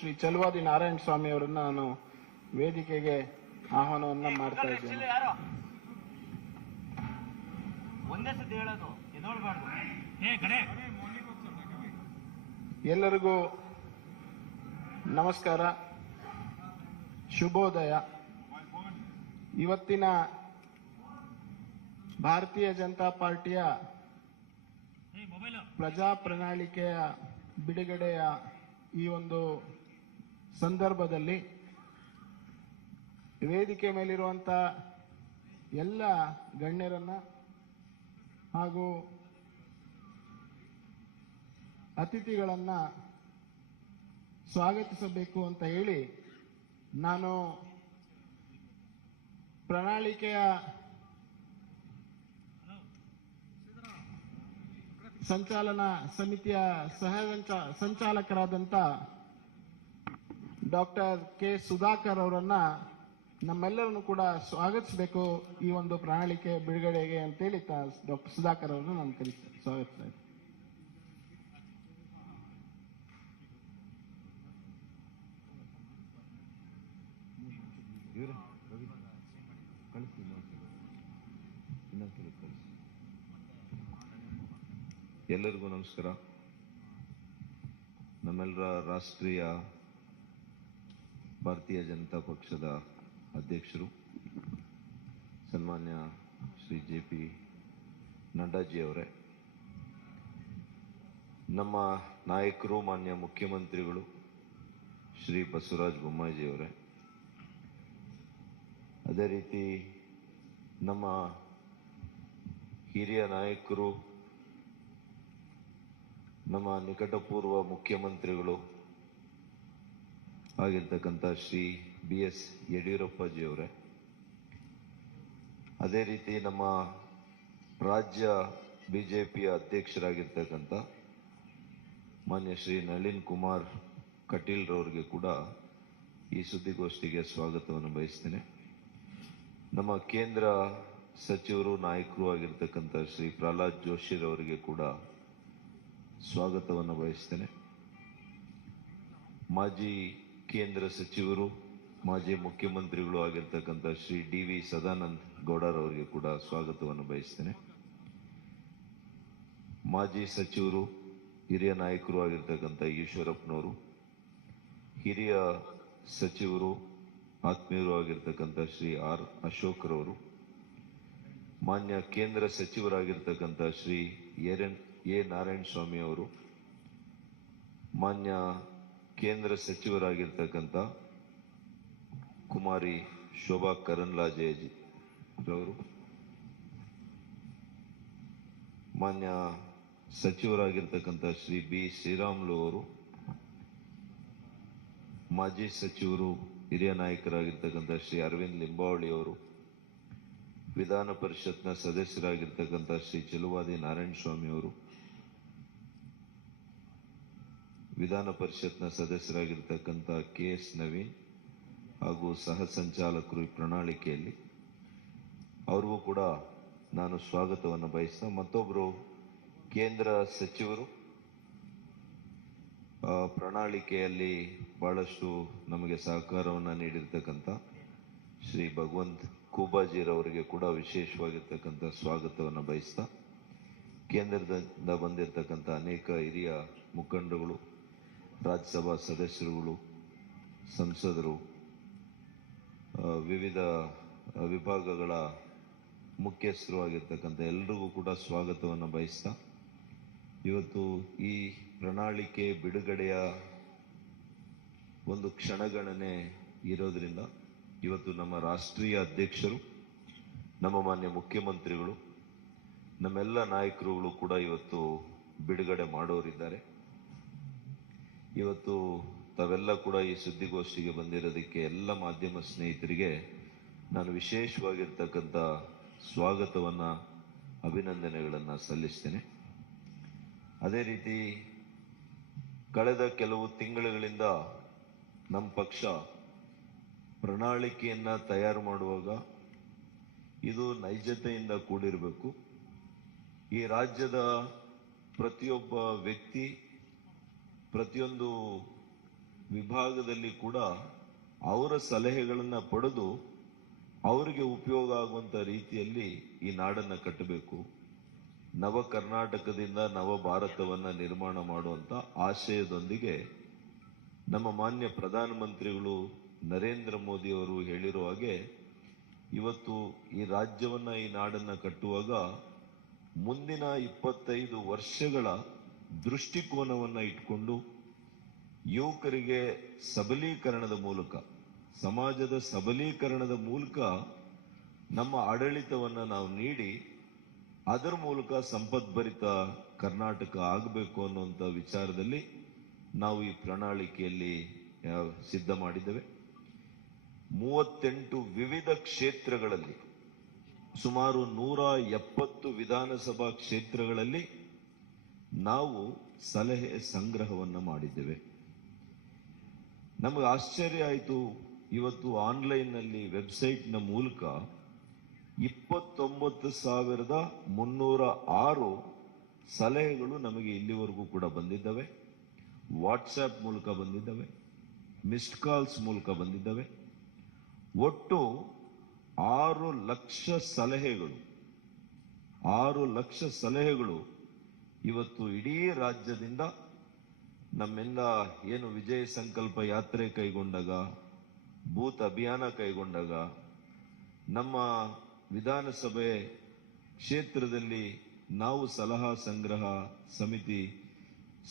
ಶ್ರೀ ಚಲುವಾದಿ ನಾರಾಯಣ ಸ್ವಾಮಿ ಅವರನ್ನ ನಾನು ವೇದಿಕೆಗೆ ಆಹ್ವಾನವನ್ನ ಮಾಡ್ತಾ ಇದ್ದೇನೆ. ಎಲ್ಲರಿಗೂ ನಮಸ್ಕಾರ, ಶುಭೋದಯ. ಇವತ್ತಿನ ಭಾರತೀಯ ಜನತಾ ಪಾರ್ಟಿಯ ಪ್ರಜಾ ಪ್ರಣಾಳಿಕೆಯ ಬಿಡುಗಡೆಯ ಈ ಒಂದು ಸಂದರ್ಭದಲ್ಲಿ ವೇದಿಕೆ ಮೇಲಿರುವಂತಹ ಎಲ್ಲ ಗಣ್ಯರನ್ನ ಹಾಗೂ ಅತಿಥಿಗಳನ್ನ ಸ್ವಾಗತಿಸಬೇಕು ಅಂತ ಹೇಳಿ ನಾನು ಪ್ರಣಾಳಿಕೆಯ ಸಂಚಾಲನಾ ಸಮಿತಿಯ ಸಂಚಾಲಕರಾದಂಥ ಡಾಕ್ಟರ್ ಕೆ ಸುಧಾಕರ್ ಅವರನ್ನ ನಮ್ಮೆಲ್ಲರನ್ನು ಕೂಡ ಸ್ವಾಗತಿಸಬೇಕು ಈ ಒಂದು ಪ್ರಣಾಳಿಕೆ ಬಿಡುಗಡೆಗೆ ಅಂತೇಳಿ ಡಾಕ್ಟರ್ ಸುಧಾಕರ್ ಅವರನ್ನು ನಾನು ಸ್ವಾಗತಿಸ್ತಾ ಇದ್ದೀನಿ. ಎಲ್ಲರಿಗೂ ನಮಸ್ಕಾರ. ನಮ್ಮೆಲ್ಲರ ರಾಷ್ಟ್ರೀಯ ಭಾರತೀಯ ಜನತಾ ಪಕ್ಷದ ಅಧ್ಯಕ್ಷರು ಸನ್ಮಾನ್ಯ ಶ್ರೀ JP ನಡ್ಡಾಜಿ ಅವರೇ, ನಮ್ಮ ನಾಯಕರು ಮಾನ್ಯ ಮುಖ್ಯಮಂತ್ರಿಗಳು ಶ್ರೀ ಬಸವರಾಜ್ ಬೊಮ್ಮಾಯಿಜಿ ಅವರೇ, ಅದೇ ರೀತಿ ನಮ್ಮ ಹಿರಿಯ ನಾಯಕರು, ನಮ್ಮ ನಿಕಟಪೂರ್ವ ಮುಖ್ಯಮಂತ್ರಿಗಳು ಆಗಿರ್ತಕ್ಕಂಥ ಶ್ರೀ BS ಯಡಿಯೂರಪ್ಪಜಿ ಅವರೇ, ಅದೇ ರೀತಿ ನಮ್ಮ ರಾಜ್ಯ BJPಯ ಅಧ್ಯಕ್ಷರಾಗಿರ್ತಕ್ಕಂಥ ಮಾನ್ಯ ಶ್ರೀ ನಳಿನ್ ಕುಮಾರ್ ಕಟೀಲ್ ರವರಿಗೆ ಕೂಡ ಈ ಸುದ್ದಿಗೋಷ್ಠಿಗೆ ಸ್ವಾಗತವನ್ನು ಬಯಸ್ತೇನೆ. ನಮ್ಮ ಕೇಂದ್ರ ಸಚಿವರು ನಾಯಕರು ಆಗಿರ್ತಕ್ಕಂಥ ಶ್ರೀ ಪ್ರಹ್ಲಾದ್ ಜೋಶಿ ಅವರಿಗೆ ಕೂಡ ಸ್ವಾಗತವನ್ನು ಬಯಸ್ತೇನೆ. ಮಾಜಿ ಕೇಂದ್ರ ಸಚಿವರು, ಮಾಜಿ ಮುಖ್ಯಮಂತ್ರಿಗಳು ಆಗಿರ್ತಕ್ಕಂಥ ಶ್ರೀ DV ಸದಾನಂದ ಗೌಡರವರಿಗೆ ಕೂಡ ಸ್ವಾಗತವನ್ನು ಬಯಸ್ತೇನೆ. ಮಾಜಿ ಸಚಿವರು, ಹಿರಿಯ ನಾಯಕರು ಆಗಿರ್ತಕ್ಕಂಥ ಈಶ್ವರಪ್ಪನವರು, ಹಿರಿಯ ಸಚಿವರು, ಆತ್ಮೀಯರು ಆಗಿರ್ತಕ್ಕಂಥ ಶ್ರೀ R ಅಶೋಕ್ರವರು, ಮಾನ್ಯ ಕೇಂದ್ರ ಸಚಿವರಾಗಿರ್ತಕ್ಕಂಥ ಶ್ರೀ ಎ ನಾರಾಯಣ ಸ್ವಾಮಿ ಅವರು, ಮಾನ್ಯ ಕೇಂದ್ರ ಸಚಿವರಾಗಿರ್ತಕ್ಕಂಥ ಕುಮಾರಿ ಶೋಭಾ ಕರಂದ್ಲಾಜೆಜಿ ರವರು, ಮಾನ್ಯ ಸಚಿವರಾಗಿರ್ತಕ್ಕಂಥ ಶ್ರೀ B ಶ್ರೀರಾಮುಲು ಅವರು, ಮಾಜಿ ಸಚಿವರು, ಹಿರಿಯ ನಾಯಕರಾಗಿರ್ತಕ್ಕಂಥ ಶ್ರೀ ಅರವಿಂದ್ ಲಿಂಬಾವಳಿ ಅವರು, ವಿಧಾನ ಪರಿಷತ್ನ ಸದಸ್ಯರಾಗಿರ್ತಕ್ಕಂಥ ಶ್ರೀ ಚಲುವಾದಿ ನಾರಾಯಣ ಸ್ವಾಮಿ ಅವರು, ವಿಧಾನ ಪರಿಷತ್ನ ಸದಸ್ಯರಾಗಿರ್ತಕ್ಕಂಥ KS ನವೀನ್ ಹಾಗೂ ಸಹ ಸಂಚಾಲಕರು ಈ ಪ್ರಣಾಳಿಕೆಯಲ್ಲಿ, ಅವ್ರಿಗೂ ಕೂಡ ನಾನು ಸ್ವಾಗತವನ್ನು ಬಯಸ್ತಾ, ಮತ್ತೊಬ್ಬರು ಕೇಂದ್ರ ಸಚಿವರು ಪ್ರಣಾಳಿಕೆಯಲ್ಲಿ ಬಹಳಷ್ಟು ನಮಗೆ ಸಹಕಾರವನ್ನು ನೀಡಿರ್ತಕ್ಕಂಥ ಶ್ರೀ ಭಗವಂತ್ ಖೂಬಾಜಿರವರಿಗೆ ಕೂಡ ವಿಶೇಷವಾಗಿರ್ತಕ್ಕಂಥ ಸ್ವಾಗತವನ್ನು ಬಯಸ್ತಾ, ಕೇಂದ್ರದಿಂದ ಬಂದಿರತಕ್ಕಂಥ ಅನೇಕ ಹಿರಿಯ ಮುಖಂಡರುಗಳು, ರಾಜ್ಯಸಭಾ ಸದಸ್ಯರುಗಳು, ಸಂಸದರು, ವಿವಿಧ ವಿಭಾಗಗಳ ಮುಖ್ಯಸ್ಥರು ಆಗಿರ್ತಕ್ಕಂಥ ಎಲ್ಲರಿಗೂ ಕೂಡ ಸ್ವಾಗತವನ್ನು ಬಯಸ್ತಾ, ಇವತ್ತು ಈ ಪ್ರಣಾಳಿಕೆ ಬಿಡುಗಡೆಯ ಒಂದು ಕ್ಷಣಗಣನೆ ಇರೋದ್ರಿಂದ ಇವತ್ತು ನಮ್ಮ ರಾಷ್ಟ್ರೀಯ ಅಧ್ಯಕ್ಷರು, ನಮ್ಮ ಮಾನ್ಯ ಮುಖ್ಯಮಂತ್ರಿಗಳು, ನಮ್ಮೆಲ್ಲ ನಾಯಕರುಗಳು ಕೂಡ ಇವತ್ತು ಬಿಡುಗಡೆ ಮಾಡೋರಿದ್ದಾರೆ. ಇವತ್ತು ತಾವೆಲ್ಲ ಕೂಡ ಈ ಸುದ್ದಿಗೋಷ್ಠಿಗೆ ಬಂದಿರೋದಕ್ಕೆ ಎಲ್ಲ ಮಾಧ್ಯಮ ಸ್ನೇಹಿತರಿಗೆ ನಾನು ವಿಶೇಷವಾಗಿರ್ತಕ್ಕಂಥ ಸ್ವಾಗತವನ್ನ, ಅಭಿನಂದನೆಗಳನ್ನು ಸಲ್ಲಿಸ್ತೇನೆ. ಅದೇ ರೀತಿ ಕಳೆದ ಕೆಲವು ತಿಂಗಳುಗಳಿಂದ ನಮ್ಮ ಪಕ್ಷ ಪ್ರಣಾಳಿಕೆಯನ್ನ ತಯಾರು ಮಾಡುವಾಗ ಇದು ನೈಜತೆಯಿಂದ ಕೂಡಿರಬೇಕು. ಈ ರಾಜ್ಯದ ಪ್ರತಿಯೊಬ್ಬ ವ್ಯಕ್ತಿ, ಪ್ರತಿಯೊಂದು ವಿಭಾಗದಲ್ಲಿ ಕೂಡ ಅವರ ಸಲಹೆಗಳನ್ನು ಪಡೆದು ಅವರಿಗೆ ಉಪಯೋಗ ಆಗುವಂತ ರೀತಿಯಲ್ಲಿ ಈ ನಾಡನ್ನ ಕಟ್ಟಬೇಕು. ನವ ಕರ್ನಾಟಕದಿಂದ ನವ ಭಾರತವನ್ನ ನಿರ್ಮಾಣ ಮಾಡುವಂತ ಆಶಯದೊಂದಿಗೆ ನಮ್ಮ ಮಾನ್ಯ ಪ್ರಧಾನಮಂತ್ರಿಗಳು ನರೇಂದ್ರ ಮೋದಿ ಅವರು ಹೇಳಿರೋ ಹಾಗೆ ಇವತ್ತು ಈ ರಾಜ್ಯವನ್ನ ಈ ನಾಡನ್ನ ಕಟ್ಟುವಾಗ ಮುಂದಿನ 25 ವರ್ಷಗಳ ದೃಷ್ಟಿಕೋನವನ್ನ ಇಟ್ಕೊಂಡು ಯುವಕರಿಗೆ ಸಬಲೀಕರಣದ ಮೂಲಕ, ಸಮಾಜದ ಸಬಲೀಕರಣದ ಮೂಲಕ ನಮ್ಮ ಆಡಳಿತವನ್ನ ನಾವು ನೀಡಿ ಅದರ ಮೂಲಕ ಸಂಪದ್ಭರಿತ ಕರ್ನಾಟಕ ಆಗಬೇಕು ಅನ್ನುವಂಥ ವಿಚಾರದಲ್ಲಿ ನಾವು ಈ ಪ್ರಣಾಳಿಕೆಯಲ್ಲಿ ಸಿದ್ಧ ಮಾಡಿದ್ದೇವೆ. 38 ವಿವಿಧ ಕ್ಷೇತ್ರಗಳಲ್ಲಿ ಸುಮಾರು 170 ವಿಧಾನಸಭಾ ಕ್ಷೇತ್ರಗಳಲ್ಲಿ ನಾವು ಸಲಹೆ ಸಂಗ್ರಹವನ್ನ ಮಾಡಿದ್ದೇವೆ. ನಮಗೆ ಆಶ್ಚರ್ಯ ಆಯಿತು, ಇವತ್ತು ಆನ್ಲೈನ್ನಲ್ಲಿ ವೆಬ್ಸೈಟ್ನ ಮೂಲಕ 29,306 ಸಲಹೆಗಳು ನಮಗೆ ಇಲ್ಲಿವರೆಗೂ ಕೂಡ ಬಂದಿದ್ದಾವೆ. ವಾಟ್ಸ್ಆಪ್ ಮೂಲಕ ಬಂದಿದ್ದಾವೆ, ಮಿಸ್ಡ್ ಕಾಲ್ಸ್ ಮೂಲಕ ಬಂದಿದ್ದಾವೆ. ಒಟ್ಟು 6 ಲಕ್ಷ ಸಲಹೆಗಳು ಇವತ್ತು ಇಡೀ ರಾಜ್ಯದಿಂದ ನಮ್ಮೆಲ್ಲ ಏನು ವಿಜಯ ಸಂಕಲ್ಪ ಯಾತ್ರೆ ಕೈಗೊಂಡಾಗ, ಬೂತ್ ಅಭಿಯಾನ ಕೈಗೊಂಡಾಗ, ನಮ್ಮ ವಿಧಾನಸಭೆ ಕ್ಷೇತ್ರದಲ್ಲಿ ನಾವು ಸಲಹಾ ಸಂಗ್ರಹ ಸಮಿತಿ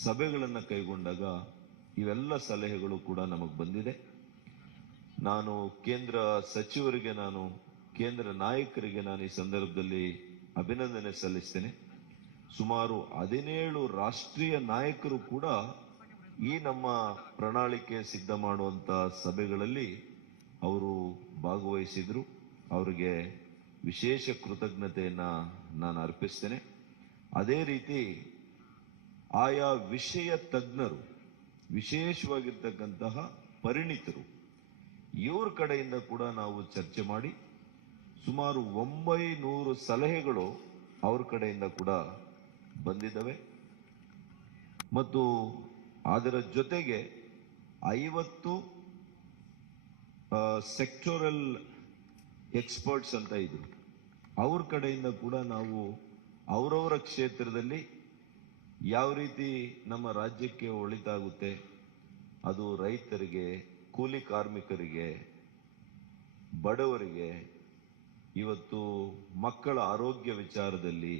ಸಭೆಗಳನ್ನು ಕೈಗೊಂಡಾಗ ಇವೆಲ್ಲ ಸಲಹೆಗಳು ಕೂಡ ನಮಗೆ ಬಂದಿದೆ. ನಾನು ಕೇಂದ್ರ ಸಚಿವರಿಗೆ, ಕೇಂದ್ರ ನಾಯಕರಿಗೆ ನಾನು ಈ ಸಂದರ್ಭದಲ್ಲಿ ಅಭಿನಂದನೆ ಸಲ್ಲಿಸ್ತೇನೆ. ಸುಮಾರು 17 ರಾಷ್ಟ್ರೀಯ ನಾಯಕರು ಕೂಡ ಈ ನಮ್ಮ ಪ್ರಣಾಳಿಕೆ ಸಿದ್ಧ ಮಾಡುವಂತ ಸಭೆಗಳಲ್ಲಿ ಅವರು ಭಾಗವಹಿಸಿದ್ರು. ಅವರಿಗೆ ವಿಶೇಷ ಕೃತಜ್ಞತೆಯನ್ನ ನಾನು ಅರ್ಪಿಸ್ತೇನೆ. ಅದೇ ರೀತಿ ಆಯಾ ವಿಷಯ ತಜ್ಞರು, ವಿಶೇಷವಾಗಿರ್ತಕ್ಕಂತಹ ಪರಿಣಿತರು, ಇವ್ರ ಕಡೆಯಿಂದ ಕೂಡ ನಾವು ಚರ್ಚೆ ಮಾಡಿ ಸುಮಾರು 900 ಸಲಹೆಗಳು ಅವ್ರ ಕಡೆಯಿಂದ ಕೂಡ ಬಂದಿದ್ದಾವೆ. ಮತ್ತು ಅದರ ಜೊತೆಗೆ 50 ಸೆಕ್ಟೋರಲ್ ಎಕ್ಸ್ಪರ್ಟ್ಸ್ ಅಂತ ಇದ್ರು, ಅವ್ರ ಕಡೆಯಿಂದ ಕೂಡ ನಾವು ಅವರವರ ಕ್ಷೇತ್ರದಲ್ಲಿ ಯಾವ ರೀತಿ ನಮ್ಮ ರಾಜ್ಯಕ್ಕೆ ಒಳಿತಾಗುತ್ತೆ, ಅದು ರೈತರಿಗೆ, ಕೂಲಿ ಕಾರ್ಮಿಕರಿಗೆ, ಬಡವರಿಗೆ, ಇವತ್ತು ಮಕ್ಕಳ ಆರೋಗ್ಯ ವಿಚಾರದಲ್ಲಿ,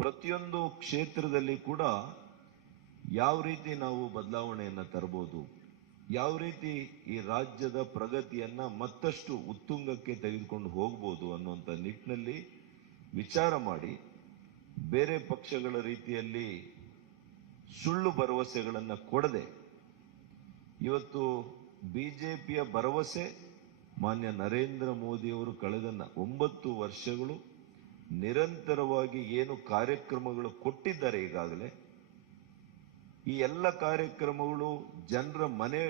ಪ್ರತಿಯೊಂದು ಕ್ಷೇತ್ರದಲ್ಲಿ ಕೂಡ ಯಾವ ರೀತಿ ನಾವು ಬದಲಾವಣೆಯನ್ನ ತರಬಹುದು, ಯಾವ ರೀತಿ ಈ ರಾಜ್ಯದ ಪ್ರಗತಿಯನ್ನ ಮತ್ತಷ್ಟು ಉತ್ತುಂಗಕ್ಕೆ ತೆಗೆದುಕೊಂಡು ಹೋಗ್ಬೋದು ಅನ್ನುವಂಥ ನಿಟ್ಟಿನಲ್ಲಿ ವಿಚಾರ ಮಾಡಿ, ಬೇರೆ ಪಕ್ಷಗಳ ರೀತಿಯಲ್ಲಿ ಸುಳ್ಳು ಭರವಸೆಗಳನ್ನ ಕೊಡದೆ, ಇವತ್ತು ಬಿಜೆಪಿಯ ಭರವಸೆ ಮಾನ್ಯ ನರೇಂದ್ರ ಮೋದಿ ಅವರು ಕಳೆದ 9 ವರ್ಷಗಳು ನಿರಂತರವಾಗಿ ಏನು ಕಾರ್ಯಕ್ರಮಗಳು ಕೊಟ್ಟಿದ್ದಾರೆ, ಈಗಾಗಲೇ ಈ ಎಲ್ಲ ಕಾರ್ಯಕ್ರಮಗಳು ಜನರ ಮನೆ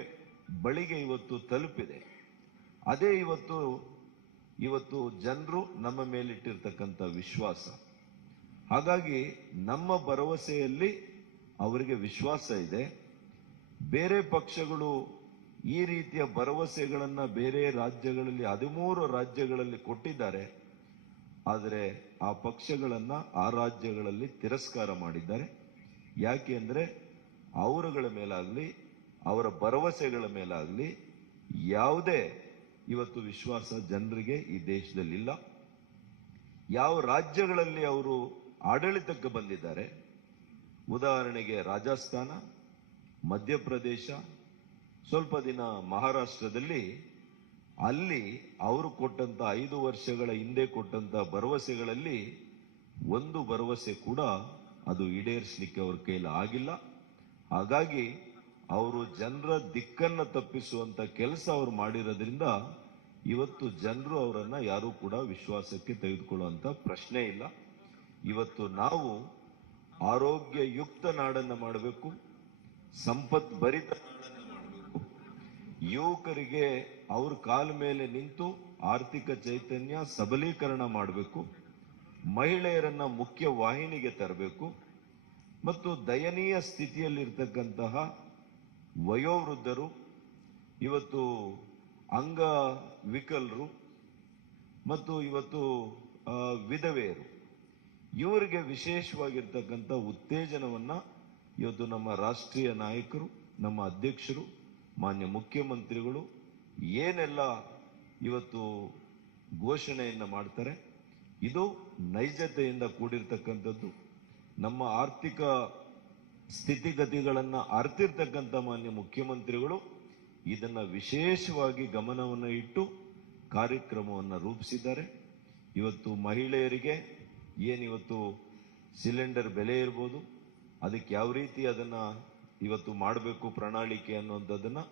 ಬಳಿಗೆ ಇವತ್ತು ತಲುಪಿದೆ. ಅದೇ ಇವತ್ತು ಜನರು ನಮ್ಮ ಮೇಲಿಟ್ಟಿರ್ತಕ್ಕಂಥ ವಿಶ್ವಾಸ. ಹಾಗಾಗಿ ನಮ್ಮ ಭರವಸೆಯಲ್ಲಿ ಅವರಿಗೆ ವಿಶ್ವಾಸ ಇದೆ. ಬೇರೆ ಪಕ್ಷಗಳು ಈ ರೀತಿಯ ಭರವಸೆಗಳನ್ನ ಬೇರೆ ರಾಜ್ಯಗಳಲ್ಲಿ 13 ರಾಜ್ಯಗಳಲ್ಲಿ ಕೊಟ್ಟಿದ್ದಾರೆ. ಆದರೆ ಆ ಪಕ್ಷಗಳನ್ನ ಆ ರಾಜ್ಯಗಳಲ್ಲಿ ತಿರಸ್ಕಾರ ಮಾಡಿದ್ದಾರೆ. ಯಾಕೆ ಅಂದ್ರೆ ಅವರುಗಳ ಮೇಲಾಗ್ಲಿ, ಅವರ ಭರವಸೆಗಳ ಮೇಲಾಗ್ಲಿ ಯಾವುದೇ ಇವತ್ತು ವಿಶ್ವಾಸ ಜನರಿಗೆ ಈ ದೇಶದಲ್ಲಿಲ್ಲ. ಯಾವ ರಾಜ್ಯಗಳಲ್ಲಿ ಅವರು ಆಡಳಿತಕ್ಕೆ ಬಂದಿದ್ದಾರೆ, ಉದಾಹರಣೆಗೆ ರಾಜಸ್ಥಾನ, ಮಧ್ಯಪ್ರದೇಶ, ಸ್ವಲ್ಪ ದಿನ ಮಹಾರಾಷ್ಟ್ರದಲ್ಲಿ, ಅಲ್ಲಿ ಅವರು ಕೊಟ್ಟಂತ 5 ವರ್ಷಗಳ ಹಿಂದೆ ಕೊಟ್ಟಂತ ಭರವಸೆಗಳಲ್ಲಿ ಒಂದು ಭರವಸೆ ಕೂಡ ಅದು ಈಡೇರಿಸಲಿಕ್ಕೆ ಅವ್ರ ಕೈಲಿ ಆಗಿಲ್ಲ. ಹಾಗಾಗಿ ಅವರು ಜನರ ದಿಕ್ಕನ್ನ ತಪ್ಪಿಸುವಂತ ಕೆಲಸ ಅವರು ಮಾಡಿರೋದ್ರಿಂದ ಇವತ್ತು ಜನರು ಅವರನ್ನ ಯಾರು ಕೂಡ ವಿಶ್ವಾಸಕ್ಕೆ ತೆಗೆದುಕೊಳ್ಳುವಂತ ಪ್ರಶ್ನೆ ಇಲ್ಲ. ಇವತ್ತು ನಾವು ಆರೋಗ್ಯಯುಕ್ತ ನಾಡನ್ನ ಮಾಡಬೇಕು, ಸಂಪದ್ಭರಿತ ನಾಡನ್ನ ಮಾಡಬೇಕು, ಯುವಕರಿಗೆ ಅವ್ರ ಕಾಲ ಮೇಲೆ ನಿಂತು ಆರ್ಥಿಕ ಚೈತನ್ಯ ಸಬಲೀಕರಣ ಮಾಡಬೇಕು, ಮಹಿಳೆಯರನ್ನ ಮುಖ್ಯ ವಾಹಿನಿಗೆ ತರಬೇಕು, ಮತ್ತು ದಯನೀಯ ಸ್ಥಿತಿಯಲ್ಲಿರ್ತಕ್ಕಂತಹ ವಯೋವೃದ್ಧರು, ಇವತ್ತು ಅಂಗವಿಕಲರು ಮತ್ತು ಇವತ್ತು ವಿಧವೆಯರು, ಇವರಿಗೆ ವಿಶೇಷವಾಗಿರ್ತಕ್ಕಂಥ ಉತ್ತೇಜನವನ್ನ ಇವತ್ತು ನಮ್ಮ ರಾಷ್ಟ್ರೀಯ ನಾಯಕರು, ನಮ್ಮ ಅಧ್ಯಕ್ಷರು, ಮಾನ್ಯ ಮುಖ್ಯಮಂತ್ರಿಗಳು ಏನೆಲ್ಲ ಇವತ್ತು ಘೋಷಣೆಯನ್ನ ಮಾಡ್ತಾರೆ, ಇದು ನೈಜತೆಯಿಂದ ಕೂಡಿರ್ತಕ್ಕಂಥದ್ದು. ನಮ್ಮ ಆರ್ಥಿಕ ಸ್ಥಿತಿಗತಿಗಳನ್ನ ಅರ್ತಿರ್ತಕ್ಕಂಥ ಮಾನ್ಯ ಮುಖ್ಯಮಂತ್ರಿಗಳು ಇದನ್ನ ವಿಶೇಷವಾಗಿ ಗಮನವನ್ನು ಇಟ್ಟು ಕಾರ್ಯಕ್ರಮವನ್ನು ರೂಪಿಸಿದ್ದಾರೆ. ಇವತ್ತು ಮಹಿಳೆಯರಿಗೆ ಏನಿವತ್ತು ಸಿಲಿಂಡರ್ ಬೆಲೆ ಇರ್ಬೋದು, ಅದಕ್ಕೆ ಯಾವ ರೀತಿ ಅದನ್ನ ಇವತ್ತು ಮಾಡಬೇಕು ಪ್ರಣಾಳಿಕೆ ಅನ್ನುವಂಥದ್ದನ್ನ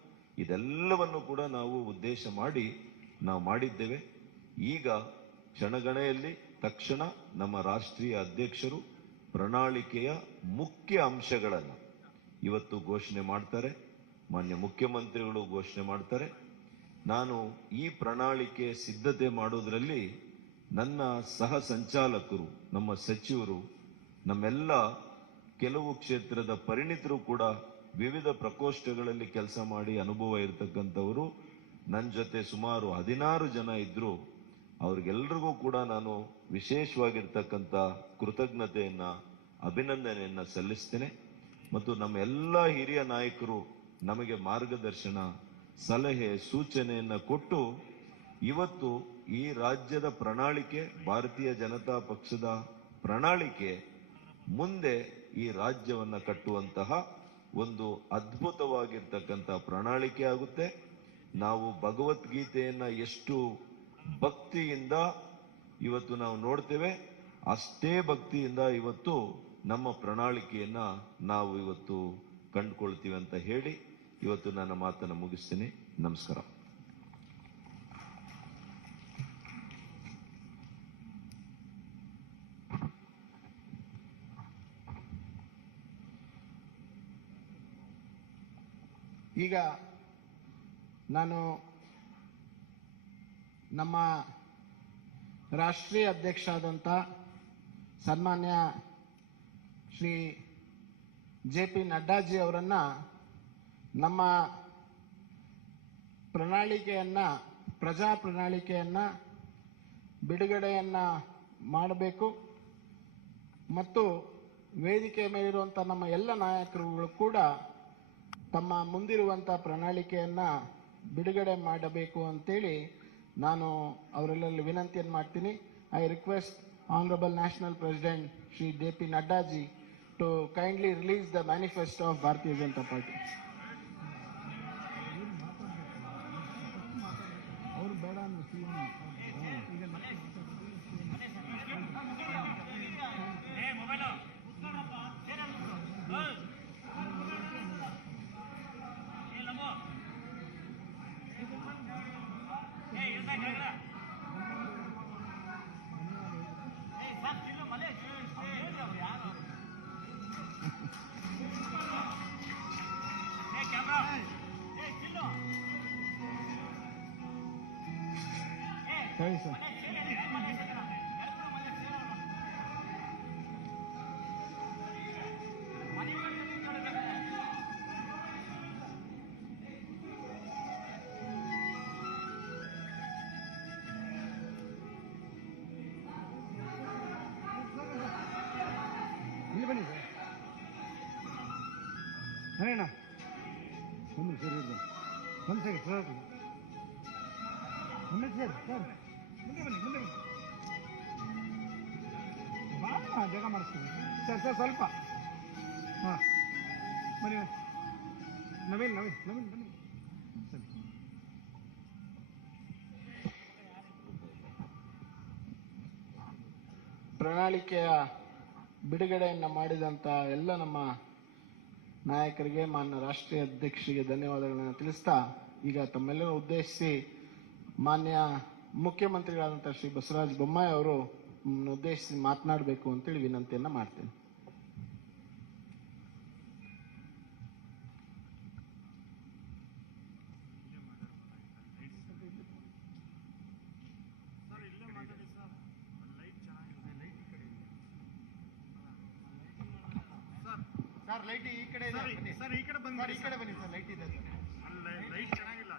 ಇದೆಲ್ಲವನ್ನು ಕೂಡ ನಾವು ಉದ್ದೇಶ ಮಾಡಿ ನಾವು ಮಾಡಿದ್ದೇವೆ. ಈಗ ಕ್ಷಣಗಣೆಯಲ್ಲಿ ತಕ್ಷಣ ನಮ್ಮ ರಾಷ್ಟ್ರೀಯ ಅಧ್ಯಕ್ಷರು ಪ್ರಣಾಳಿಕೆಯ ಮುಖ್ಯ ಅಂಶಗಳನ್ನು ಇವತ್ತು ಘೋಷಣೆ ಮಾಡ್ತಾರೆ, ಮಾನ್ಯ ಮುಖ್ಯಮಂತ್ರಿಗಳು ಘೋಷಣೆ ಮಾಡ್ತಾರೆ. ನಾನು ಈ ಪ್ರಣಾಳಿಕೆ ಸಿದ್ಧತೆ ಮಾಡೋದ್ರಲ್ಲಿ ನನ್ನ ಸಹ ಸಂಚಾಲಕರು, ನಮ್ಮ ಸಚಿವರು, ನಮ್ಮೆಲ್ಲ ಕೆಲವು ಕ್ಷೇತ್ರದ ಪರಿಣಿತರು ಕೂಡ ವಿವಿಧ ಪ್ರಕೋಷ್ಠಗಳಲ್ಲಿ ಕೆಲಸ ಮಾಡಿ ಅನುಭವ ಇರತಕ್ಕಂಥವರು ನನ್ನ ಜೊತೆ ಸುಮಾರು 16 ಜನ ಇದ್ರು. ಅವ್ರಿಗೆಲ್ರಿಗೂ ಕೂಡ ನಾನು ವಿಶೇಷವಾಗಿರ್ತಕ್ಕಂಥ ಕೃತಜ್ಞತೆಯನ್ನ, ಅಭಿನಂದನೆಯನ್ನ ಸಲ್ಲಿಸ್ತೇನೆ. ಮತ್ತು ನಮ್ಮ ಎಲ್ಲ ಹಿರಿಯ ನಾಯಕರು ನಮಗೆ ಮಾರ್ಗದರ್ಶನ, ಸಲಹೆ, ಸೂಚನೆಯನ್ನ ಕೊಟ್ಟು ಇವತ್ತು ಈ ರಾಜ್ಯದ ಪ್ರಣಾಳಿಕೆ, ಭಾರತೀಯ ಜನತಾ ಪಕ್ಷದ ಪ್ರಣಾಳಿಕೆ ಮುಂದೆ ಈ ರಾಜ್ಯವನ್ನ ಕಟ್ಟುವಂತಹ ಒಂದು ಅದ್ಭುತವಾಗಿರ್ತಕ್ಕಂಥ ಪ್ರಣಾಳಿಕೆ ಆಗುತ್ತೆ. ನಾವು ಭಗವದ್ಗೀತೆಯನ್ನ ಎಷ್ಟು ಭಕ್ತಿಯಿಂದ ಇವತ್ತು ನಾವು ನೋಡ್ತೇವೆ, ಅಷ್ಟೇ ಭಕ್ತಿಯಿಂದ ಇವತ್ತು ನಮ್ಮ ಪ್ರಣಾಳಿಕೆಯನ್ನ ನಾವು ಇವತ್ತು ಕಂಡುಕೊಳ್ತೀವಿ ಅಂತ ಹೇಳಿ ಇವತ್ತು ನನ್ನ ಮಾತನ್ನು ಮುಗಿಸ್ತೀನಿ. ನಮಸ್ಕಾರ. ಈಗ ನಾನು ನಮ್ಮ ರಾಷ್ಟ್ರೀಯ ಅಧ್ಯಕ್ಷ ಆದಂಥ ಸನ್ಮಾನ್ಯ ಶ್ರೀ JP ನಡ್ಡಾಜಿ ಅವರನ್ನ ನಮ್ಮ ಪ್ರಣಾಳಿಕೆಯನ್ನ, ಪ್ರಜಾ ಪ್ರಣಾಳಿಕೆಯನ್ನ ಬಿಡುಗಡೆಯನ್ನ ಮಾಡಬೇಕು ಮತ್ತು ವೇದಿಕೆ ಮೇಲಿರುವಂಥ ನಮ್ಮ ಎಲ್ಲ ನಾಯಕರುಗಳು ಕೂಡ ತಮ್ಮ ಮುಂದಿರುವಂಥ ಪ್ರಣಾಳಿಕೆಯನ್ನ ಬಿಡುಗಡೆ ಮಾಡಬೇಕು ಅಂತೇಳಿ ನಾನು ಅವರೆಲ್ಲರಲ್ಲಿ ವಿನಂತಿಯನ್ನು ಮಾಡ್ತೀನಿ. I request honourable national president Shri JP ನಡ್ಡಾಜಿ to kindly release the manifesto of Bharatiya Janata Party. ಸರಿ ಸರ್. ಇಲ್ಲಿ ಬನ್ನಿ ಸರ್. ಅಣ್ಣ ಒಂದು ಸರಿ ಒಂದು ಸೆಕೆಂಡ್ ಸರ್, ಒಂದು ಸರ್ ಸರ್ ಮುಂದೆ ಬನ್ನಿ, ಮುಂದೆ ಬನ್ನಿ. ಹಾಂ, ಬೇಗ ಮಾಡಿಸ್ತೀನಿ ಸರ್. ಸರ್ ಸ್ವಲ್ಪ ಹಾಂ ಬನ್ನಿ. ನವೀನ್ ನವೀನ್ ನವೀನ್ ಬನ್ನಿ ಸರಿ. ಪ್ರಣಾಳಿಕೆಯ ಬಿಡುಗಡೆಯನ್ನು ಮಾಡಿದಂಥ ಎಲ್ಲ ನಮ್ಮ ನಾಯಕರಿಗೆ, ಮಾನ್ಯ ರಾಷ್ಟ್ರೀಯ ಅಧ್ಯಕ್ಷರಿಗೆ ಧನ್ಯವಾದಗಳನ್ನು ತಿಳಿಸ್ತಾ, ಈಗ ತಮ್ಮೆಲ್ಲರೂ ಉದ್ದೇಶಿಸಿ ಮಾನ್ಯ ಮುಖ್ಯಮಂತ್ರಿಗಳಾದಂಥ ಶ್ರೀ ಬಸವರಾಜ ಬೊಮ್ಮಾಯಿ ಅವರು ಉದ್ದೇಶಿಸಿ ಮಾತನಾಡಬೇಕು ಅಂತೇಳಿ ವಿನಂತಿಯನ್ನ ಮಾಡ್ತೇನೆ. ಸರ್ ಸರ್ ಲೈಟ್ ಈ ಕಡೆ ಇದೆ, ಬನ್ನಿ ಸರ್ ಈ ಕಡೆ ಬನ್ನಿ ಸರ್, ಈ ಕಡೆ ಬನ್ನಿ ಸರ್, ಲೈಟ್ ಇದೆ ಸರ್. ಅಲ್ಲಿ ಲೈಟ್ ಚೆನ್ನಾಗಿಲ್ಲ.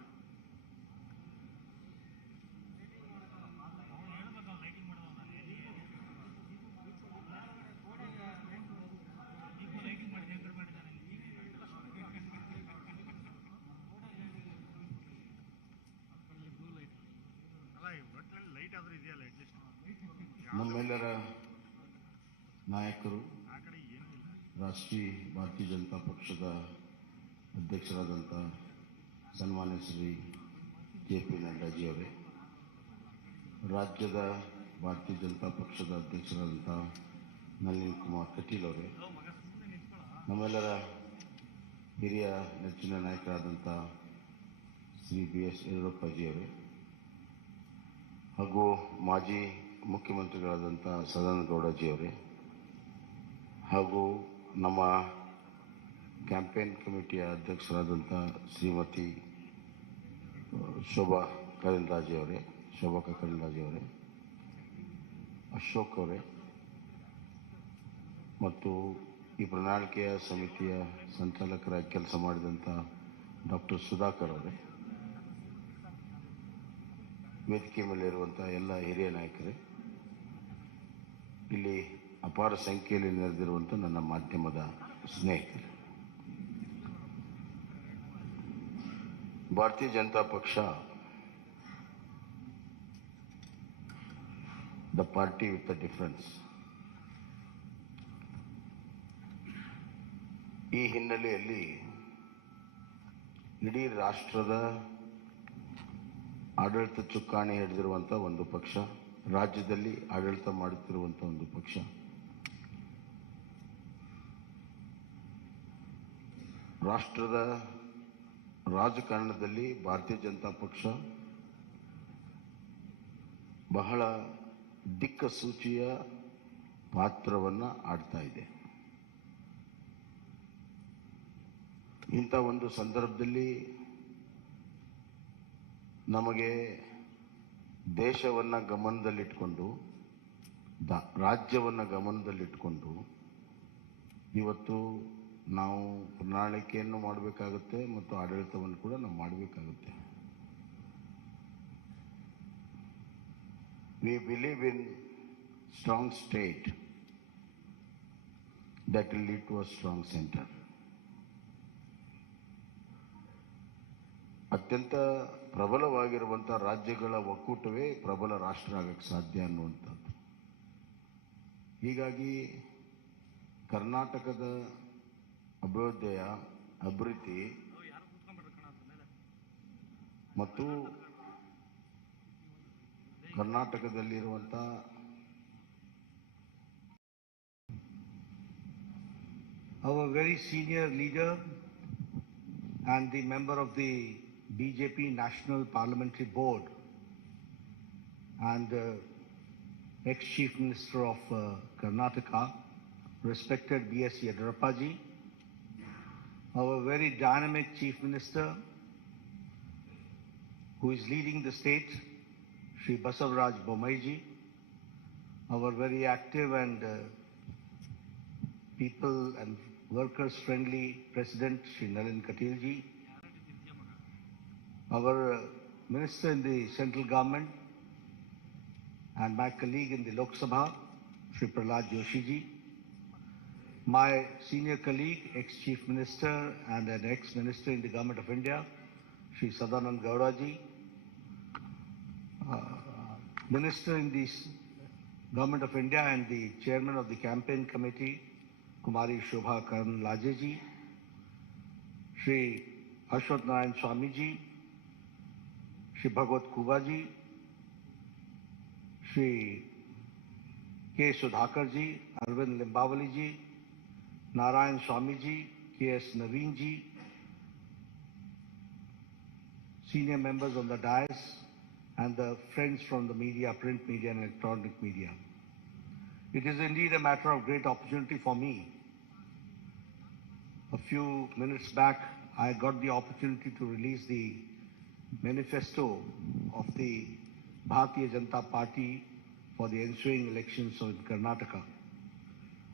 ಲೈಟ್ ಆದ್ರೂ ಇದೆಯಲ್ಲ ಅಟ್ಲೀಸ್ಟ್. ನಮ್ಮೆಲ್ಲರ ನಾಯಕರು, ಆ ಕಡೆ ಏನೂ ಇಲ್ಲ. ರಾಷ್ಟ್ರೀಯ ಭಾರತೀಯ ಜನತಾ ಪಕ್ಷದ ಅಧ್ಯಕ್ಷರಾದಂಥ ಸನ್ಮಾನ್ಯ ಶ್ರೀ JP ನಡ್ಡಾಜಿಯವರೇ, ರಾಜ್ಯದ ಭಾರತೀಯ ಜನತಾ ಪಕ್ಷದ ಅಧ್ಯಕ್ಷರಾದಂಥ ನಳಿನ್ ಕುಮಾರ್ ಕಟೀಲ್ ಅವರೇ, ನಮ್ಮೆಲ್ಲರ ಹಿರಿಯ ನೆಚ್ಚಿನ ನಾಯಕರಾದಂಥ ಶ್ರೀ BS ಯಡಿಯೂರಪ್ಪಜಿಯವರೇ, ಹಾಗೂ ಮಾಜಿ ಮುಖ್ಯಮಂತ್ರಿಗಳಾದಂಥ ಸದಾನಂದಗೌಡಜಿಯವರೇ, ಹಾಗೂ ನಮ್ಮ ಕ್ಯಾಂಪೇನ್ ಕಮಿಟಿಯ ಅಧ್ಯಕ್ಷರಾದಂಥ ಶ್ರೀಮತಿ ಶೋಭಾ ಕರಂದ್ಲಾಜೆಯವರೇ, ಅಶೋಕ್ ಅವರೇ, ಮತ್ತು ಈ ಪ್ರಣಾಳಿಕೆಯ ಸಮಿತಿಯ ಸಂಚಾಲಕರಾಗಿ ಕೆಲಸ ಮಾಡಿದಂಥ ಡಾಕ್ಟರ್ ಸುಧಾಕರ್ ಅವರೇ, ವೇದಿಕೆ ಮೇಲೆ ಇರುವಂಥ ಎಲ್ಲ ಹಿರಿಯ ನಾಯಕರೇ, ಇಲ್ಲಿ ಅಪಾರ ಸಂಖ್ಯೆಯಲ್ಲಿ ನೆರೆದಿರುವಂಥ ನನ್ನ ಮಾಧ್ಯಮದ ಸ್ನೇಹಿತರು, ಭಾರತೀಯ ಜನತಾ ಪಕ್ಷ the party with the difference. ಈ ಹಿನ್ನೆಲೆಯಲ್ಲಿ ಇಡೀ ರಾಷ್ಟ್ರದ ಆಡಳಿತ ಚುಕ್ಕಾಣಿ ಹಿಡಿದಿರುವಂಥ ಒಂದು ಪಕ್ಷ, ರಾಜ್ಯದಲ್ಲಿ ಆಡಳಿತ ಮಾಡುತ್ತಿರುವಂಥ ಒಂದು ಪಕ್ಷ, ರಾಷ್ಟ್ರದ ರಾಜಕಾರಣದಲ್ಲಿ ಭಾರತೀಯ ಜನತಾ ಪಕ್ಷ ಬಹಳ ದಿಕ್ಕಸೂಚಿಯ ಪಾತ್ರವನ್ನು ಆಡ್ತಾ ಇದೆ. ಇಂಥ ಒಂದು ಸಂದರ್ಭದಲ್ಲಿ ನಮಗೆ ದೇಶವನ್ನು ಗಮನದಲ್ಲಿಟ್ಕೊಂಡು, ರಾಜ್ಯವನ್ನು ಗಮನದಲ್ಲಿಟ್ಕೊಂಡು ಇವತ್ತು ನಾವು ಪ್ರಣಾಳಿಕೆಯನ್ನು ಮಾಡಬೇಕಾಗುತ್ತೆ ಮತ್ತು ಆಡಳಿತವನ್ನು ಕೂಡ ನಾವು ಮಾಡಬೇಕಾಗುತ್ತೆ. We believe in strong state that will lead to a strong center. ಅತ್ಯಂತ ಪ್ರಬಲವಾಗಿರುವಂಥ ರಾಜ್ಯಗಳ ಒಕ್ಕೂಟವೇ ಪ್ರಬಲ ರಾಷ್ಟ್ರ ಆಗಕ್ಕೆ ಸಾಧ್ಯ ಅನ್ನುವಂಥದ್ದು. ಹೀಗಾಗಿ ಕರ್ನಾಟಕದ ಅಭಿವೃದ್ಧಿ ಮತ್ತು ಕರ್ನಾಟಕದಲ್ಲಿರುವಂಥ our very senior leader and the member of the BJP National Parliamentary Board and ex-Chief Minister of Karnataka, respected BS Yeddyurappa ji, our very dynamic Chief Minister who is leading the state, Shri Basavaraj Bommai ji, our very active and people and workers friendly President Shri Nalin Katil ji, our Minister in the central government and my colleague in the Lok Sabha, Shri Prahlad Joshi ji, my senior colleague, ex-Chief Minister and an ex-Minister in the Government of India, Shri Sadanand Gowda ji, Minister in the Government of India and the Chairman of the Campaign Committee, Kumari Shobha Karnlaje ji, Shri Ashwat Narayan Swami ji, Shri Bhagwat Kuba ji, Shri K. Sudhakar ji, Arvind Limbavali ji, Narayan Swami ji, K.S. Naveen ji, senior members on the dais, and the friends from the media, print media and electronic media. It is indeed a matter of great opportunity for me. A few minutes back, I got the opportunity to release the manifesto of the Bharatiya Janata Party for the ensuing elections in Karnataka.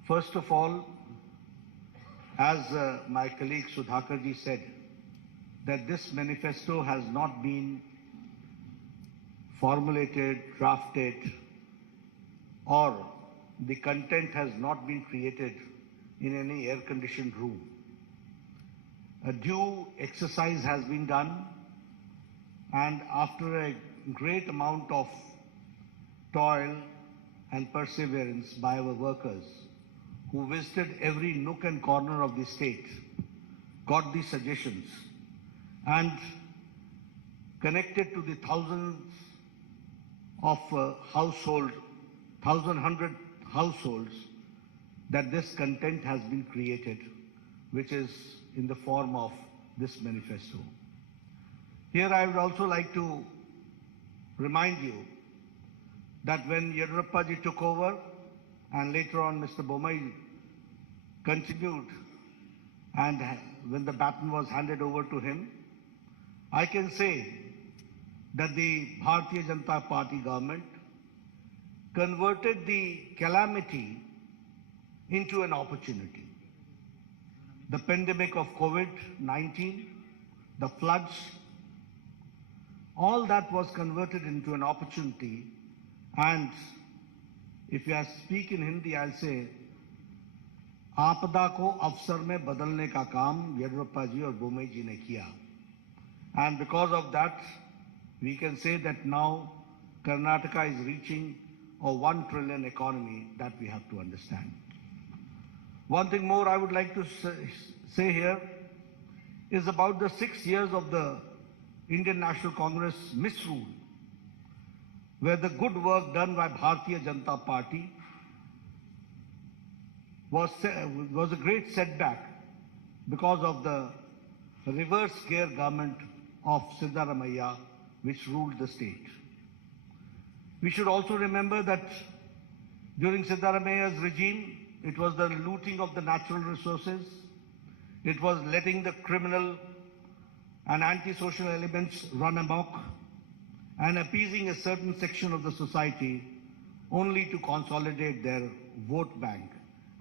First of all, as my colleague Sudhakarji said, that this manifesto has not been formulated, drafted, or the content has not been created in any air-conditioned room. A due exercise has been done, and after a great amount of toil and perseverance by our workers who visited every nook and corner of the state, got the suggestions, and connected to the thousands of households that this content has been created, which is in the form of this manifesto. Here I would also like to remind you that when Yeddyurappa ji took over and later on Mr. Bommai continued, and when the baton was handed over to him, I can say that the Bharatiya Janata Party government converted the calamity into an opportunity. The pandemic of COVID-19, the floods, all that was converted into an opportunity. And if I speak in Hindi, I'll say, आपदा को अवसर में बदलने का काम येदियुरप्पा जी और बोम्मई जी ने किया. And because of that, we can say that now Karnataka is reaching a 1 trillion economy that we have to understand. One thing more I would like to say here is about the 6 years of the Indian National Congress misrule, where the good work done by Bharatiya Janata Party was a great setback because of the reverse gear government of Siddaramaiah, which ruled the state. We should also remember that during Siddaramaiah's regime, it was the looting of the natural resources, it was letting the criminal and antisocial elements run amok, and appeasing a certain section of the society only to consolidate their vote bank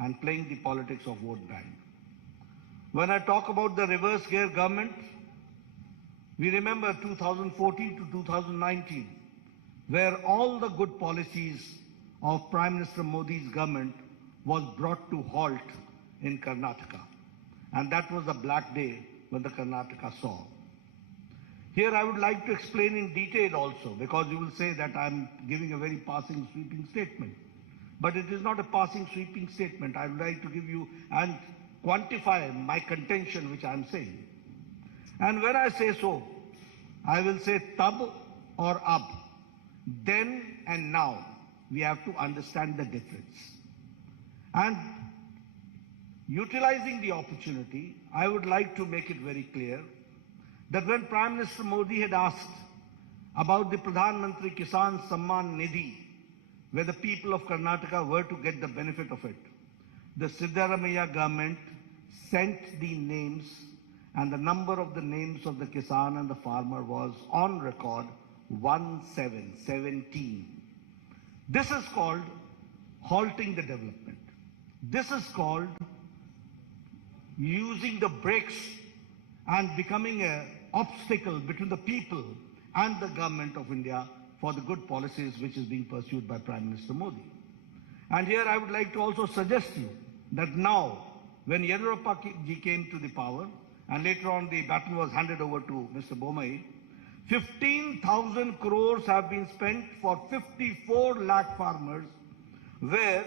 and playing the politics of vote bank. When I talk about the reverse gear government, we remember 2014 to 2019, where all the good policies of Prime Minister Modi's government was brought to halt in Karnataka. And that was a black day when the Karnataka saw. Here I would like to explain in detail also, because you will say that I'm giving a very passing sweeping statement. But it is not a passing sweeping statement. I would like to give you and quantify my contention which I am saying. And when I say so, I will say tab or ab. Then and now, we have to understand the difference. And utilizing the opportunity, I would like to make it very clear that when Prime Minister Modi had asked about the Pradhan Mantri Kisan Samman Nidhi, where the people of Karnataka were to get the benefit of it, the Siddaramaiah government sent the names, and the number of the names of the Kisan and the farmer was on record 1717. This is called halting the development. This is called using the brakes and becoming an obstacle between the people and the government of India for the good policies which is being pursued by Prime Minister Modi. And here I would like to also suggest you that now, when Yeddyurappa ji came to the power, and later on the baton was handed over to Mr. Bommai, 15,000 crores have been spent for 54 lakh farmers, where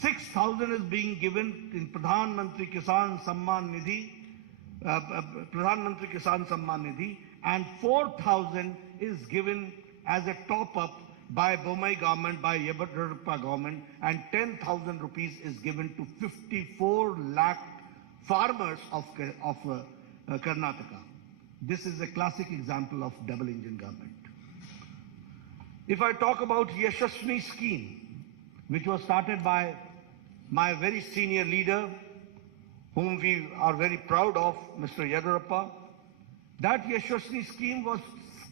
6,000 is being given in Pradhan Mantri Kisan Samman Nidhi, and 4,000 is given as a top-up by Bommai government, by Yeddyurappa government, and 10,000 rupees is given to 54 lakh farmers of Karnataka. This is a classic example of double engine government. If I talk about Yashasvi scheme, which was started by my very senior leader, whom we are very proud of, Mr. Yeddyurappa, that Yashasvi scheme was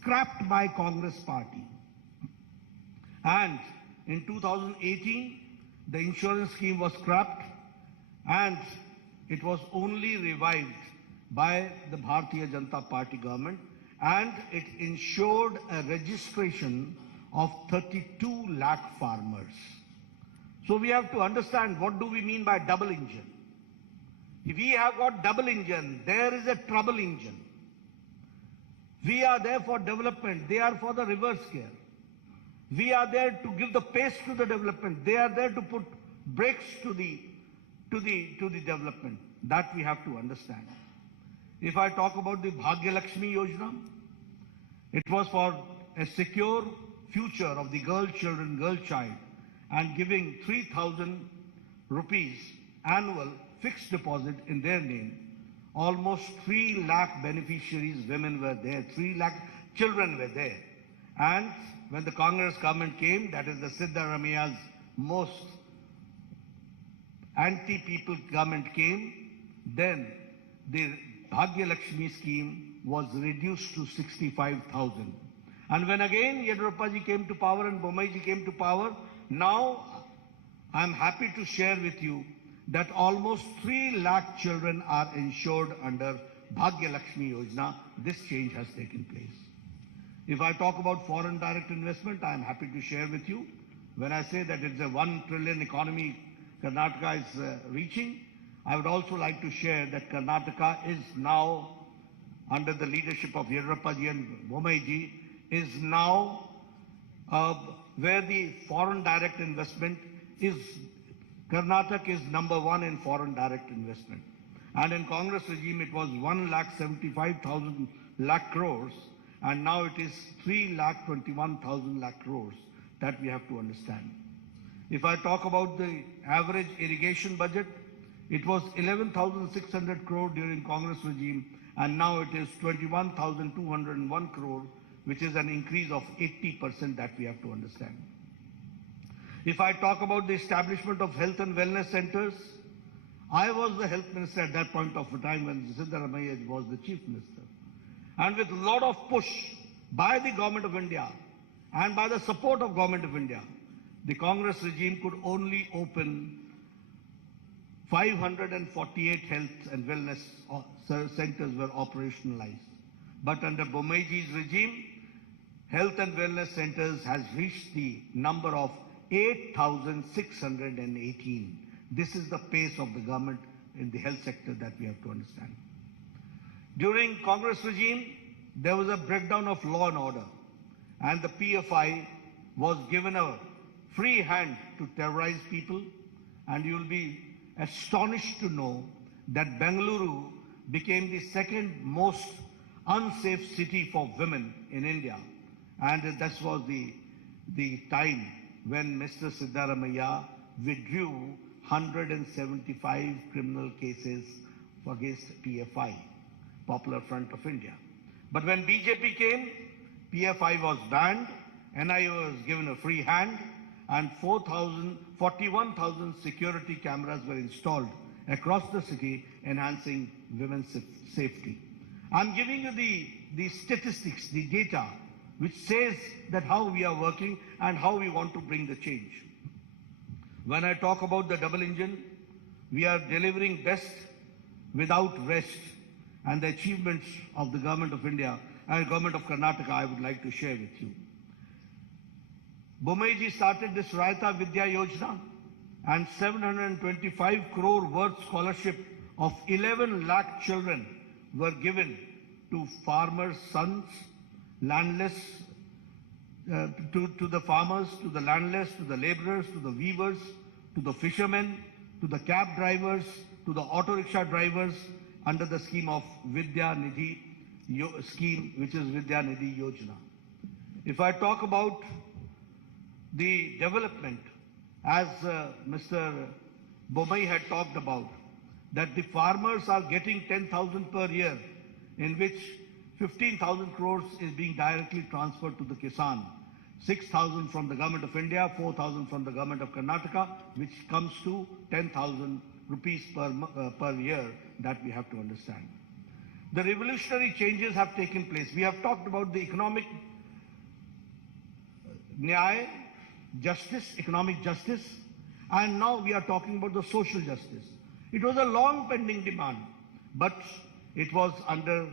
scrapped by Congress party. And in 2018, the insurance scheme was scrapped, and it was only revived by the Bharatiya Janata Party government, and it ensured a registration of 32 lakh farmers. So we have to understand what do we mean by double engine. If we have got double engine, there is a trouble engine. We are there for development, they are for the reverse gear. We are there to give the pace to the development, they are there to put brakes to the development. That we have to understand. If I talk about the Bhagya Lakshmi Yojana, it was for a secure future of the girl child, and giving 3,000 rupees annual fixed deposit in their name. Almost 3 lakh beneficiaries, women were there, 3 lakh children were there. And when the Congress government came, that is the Siddaramaia's most anti-people government came, then the Bhagya Lakshmi scheme was reduced to 65,000. And when again Yeddyurappa ji came to power and Bommai ji came to power, now I am happy to share with you that almost 3 lakh children are insured under Bhagya Lakshmi Yojana. This change has taken place. If I talk about foreign direct investment, I am happy to share with you. When I say that it's a 1 trillion economy Karnataka is reaching, I would also like to share that Karnataka is now, under the leadership of Yeddyurappa ji and Bommai ji, is now where the foreign direct investment is. Karnataka is number 1 in foreign direct investment. And in Congress regime, it was 1,75,000 lakh crores, and now it is 3,21,000 lakh crores. That we have to understand. If I talk about the average irrigation budget, it was 11,600 crore during Congress regime, and now it is 21,201 crore, which is an increase of 80%. That we have to understand. If I talk about the establishment of health and wellness centers, I was the health minister at that point of time when Siddaramaiah was the chief minister. And with a lot of push by the government of India and by the support of government of India, the Congress regime could only open 548 health and wellness centers were operationalized. But under Bommai ji's regime, health and wellness centers has reached the number of 8,618. This is the pace of the government in the health sector that we have to understand. During Congress regime, there was a breakdown of law and order, and the PFI was given a free hand to terrorize people, and you will be astonished to know that Bengaluru became the second most unsafe city for women in India, and that was the time when Mr. Siddaramaiah withdrew 175 criminal cases against PFI, Popular Front of India. But when BJP came, PFI was banned, NIA was given a free hand, and 41,000 security cameras were installed across the city, enhancing women's safety. I'm giving you the statistics, the data, which says that how we are working and how we want to bring the change. When I talk about the double engine, we are delivering best without rest, and the achievements of the government of India and government of Karnataka I would like to share with you. Bommai ji started this Raita Vidya Yojana, and 725 crore worth scholarship of 11 lakh children were given to farmers' sons, landless, to the farmers, to the landless, to the laborers, to the weavers, to the fishermen, to the cab drivers, to the auto rickshaw drivers, under the scheme of Vidya Nidhi scheme, which is Vidya Nidhi Yojana. If I talk about the development, as Mr. Bommai had talked about, that the farmers are getting 10,000 per year, in which 15,000 crores is being directly transferred to the Kisan, 6,000 from the government of India, 4,000 from the government of Karnataka, which comes to 10,000 rupees per year. That we have to understand. The revolutionary changes have taken place. We have talked about the economic nyaya, justice, economic justice, and now we are talking about the social justice. It was a long pending demand, but it was under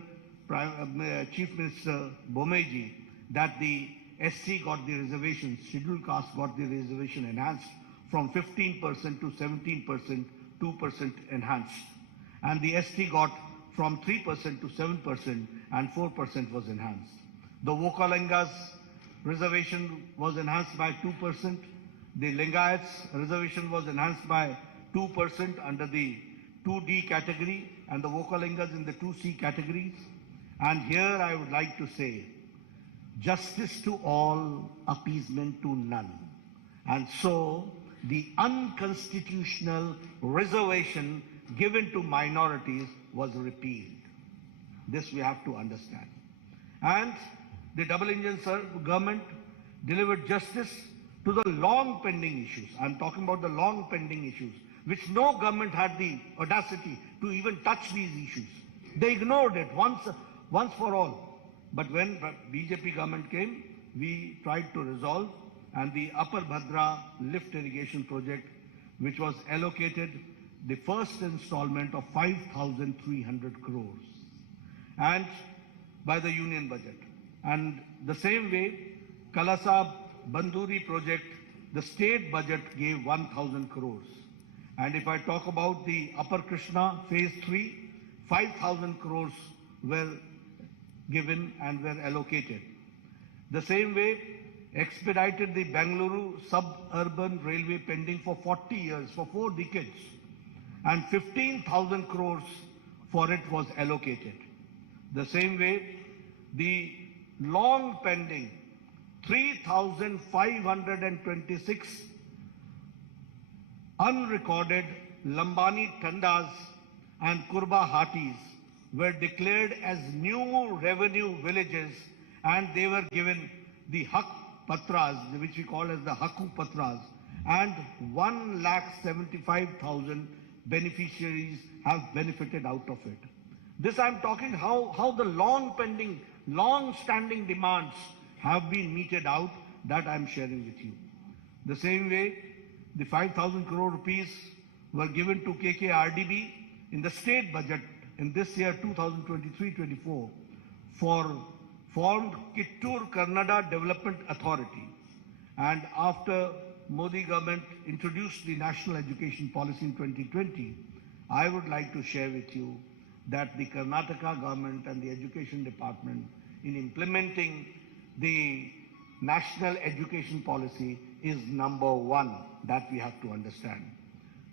Chief Minister Bommai that the SC got the reservation, scheduled caste got the reservation enhanced from 15% to 17%, 2% enhanced. And the ST got from 3% to 7% and 4% was enhanced. The Vokalingas reservation was enhanced by 2%. The Lingayats reservation was enhanced by 2% under the 2D category and the Vokalingas in the 2C categories. And here I would like to say, justice to all, appeasement to none. And so the unconstitutional reservation given to minorities was repealed. This we have to understand. And the double engine government delivered justice to the long pending issues. I'm talking about the long pending issues, which no government had the audacity to even touch these issues. They ignored it once for all. But when BJP government came, we tried to resolve, and the Upper Bhadra lift irrigation project, which was allocated the first installment of 5,300 crores and by the union budget. And the same way, Kalasa Banduri project, the state budget gave 1,000 crores. And if I talk about the Upper Krishna phase 3, 5,000 crores were given and were allocated. The same way, expedited the Bengaluru suburban railway pending for 40 years, for 4 decades, and 15,000 crores for it was allocated. The same way, the long pending 3,526 unrecorded Lambani Tandas and Kurba Hatis were declared as new revenue villages, and they were given the Hak Patras, which we call as the Haku Patras, and 1,75,000 beneficiaries have benefited out of it. This I'm talking how the long pending, long standing demands have been meted out, that I'm sharing with you. The same way, the 5,000 crore rupees were given to KKRDB in the state budget in this year 2023-24 for formed Kittur Kannada Development Authority. And after Modi government introduced the national education policy in 2020, I would like to share with you that the Karnataka government and the education department in implementing the national education policy is number 1, that we have to understand.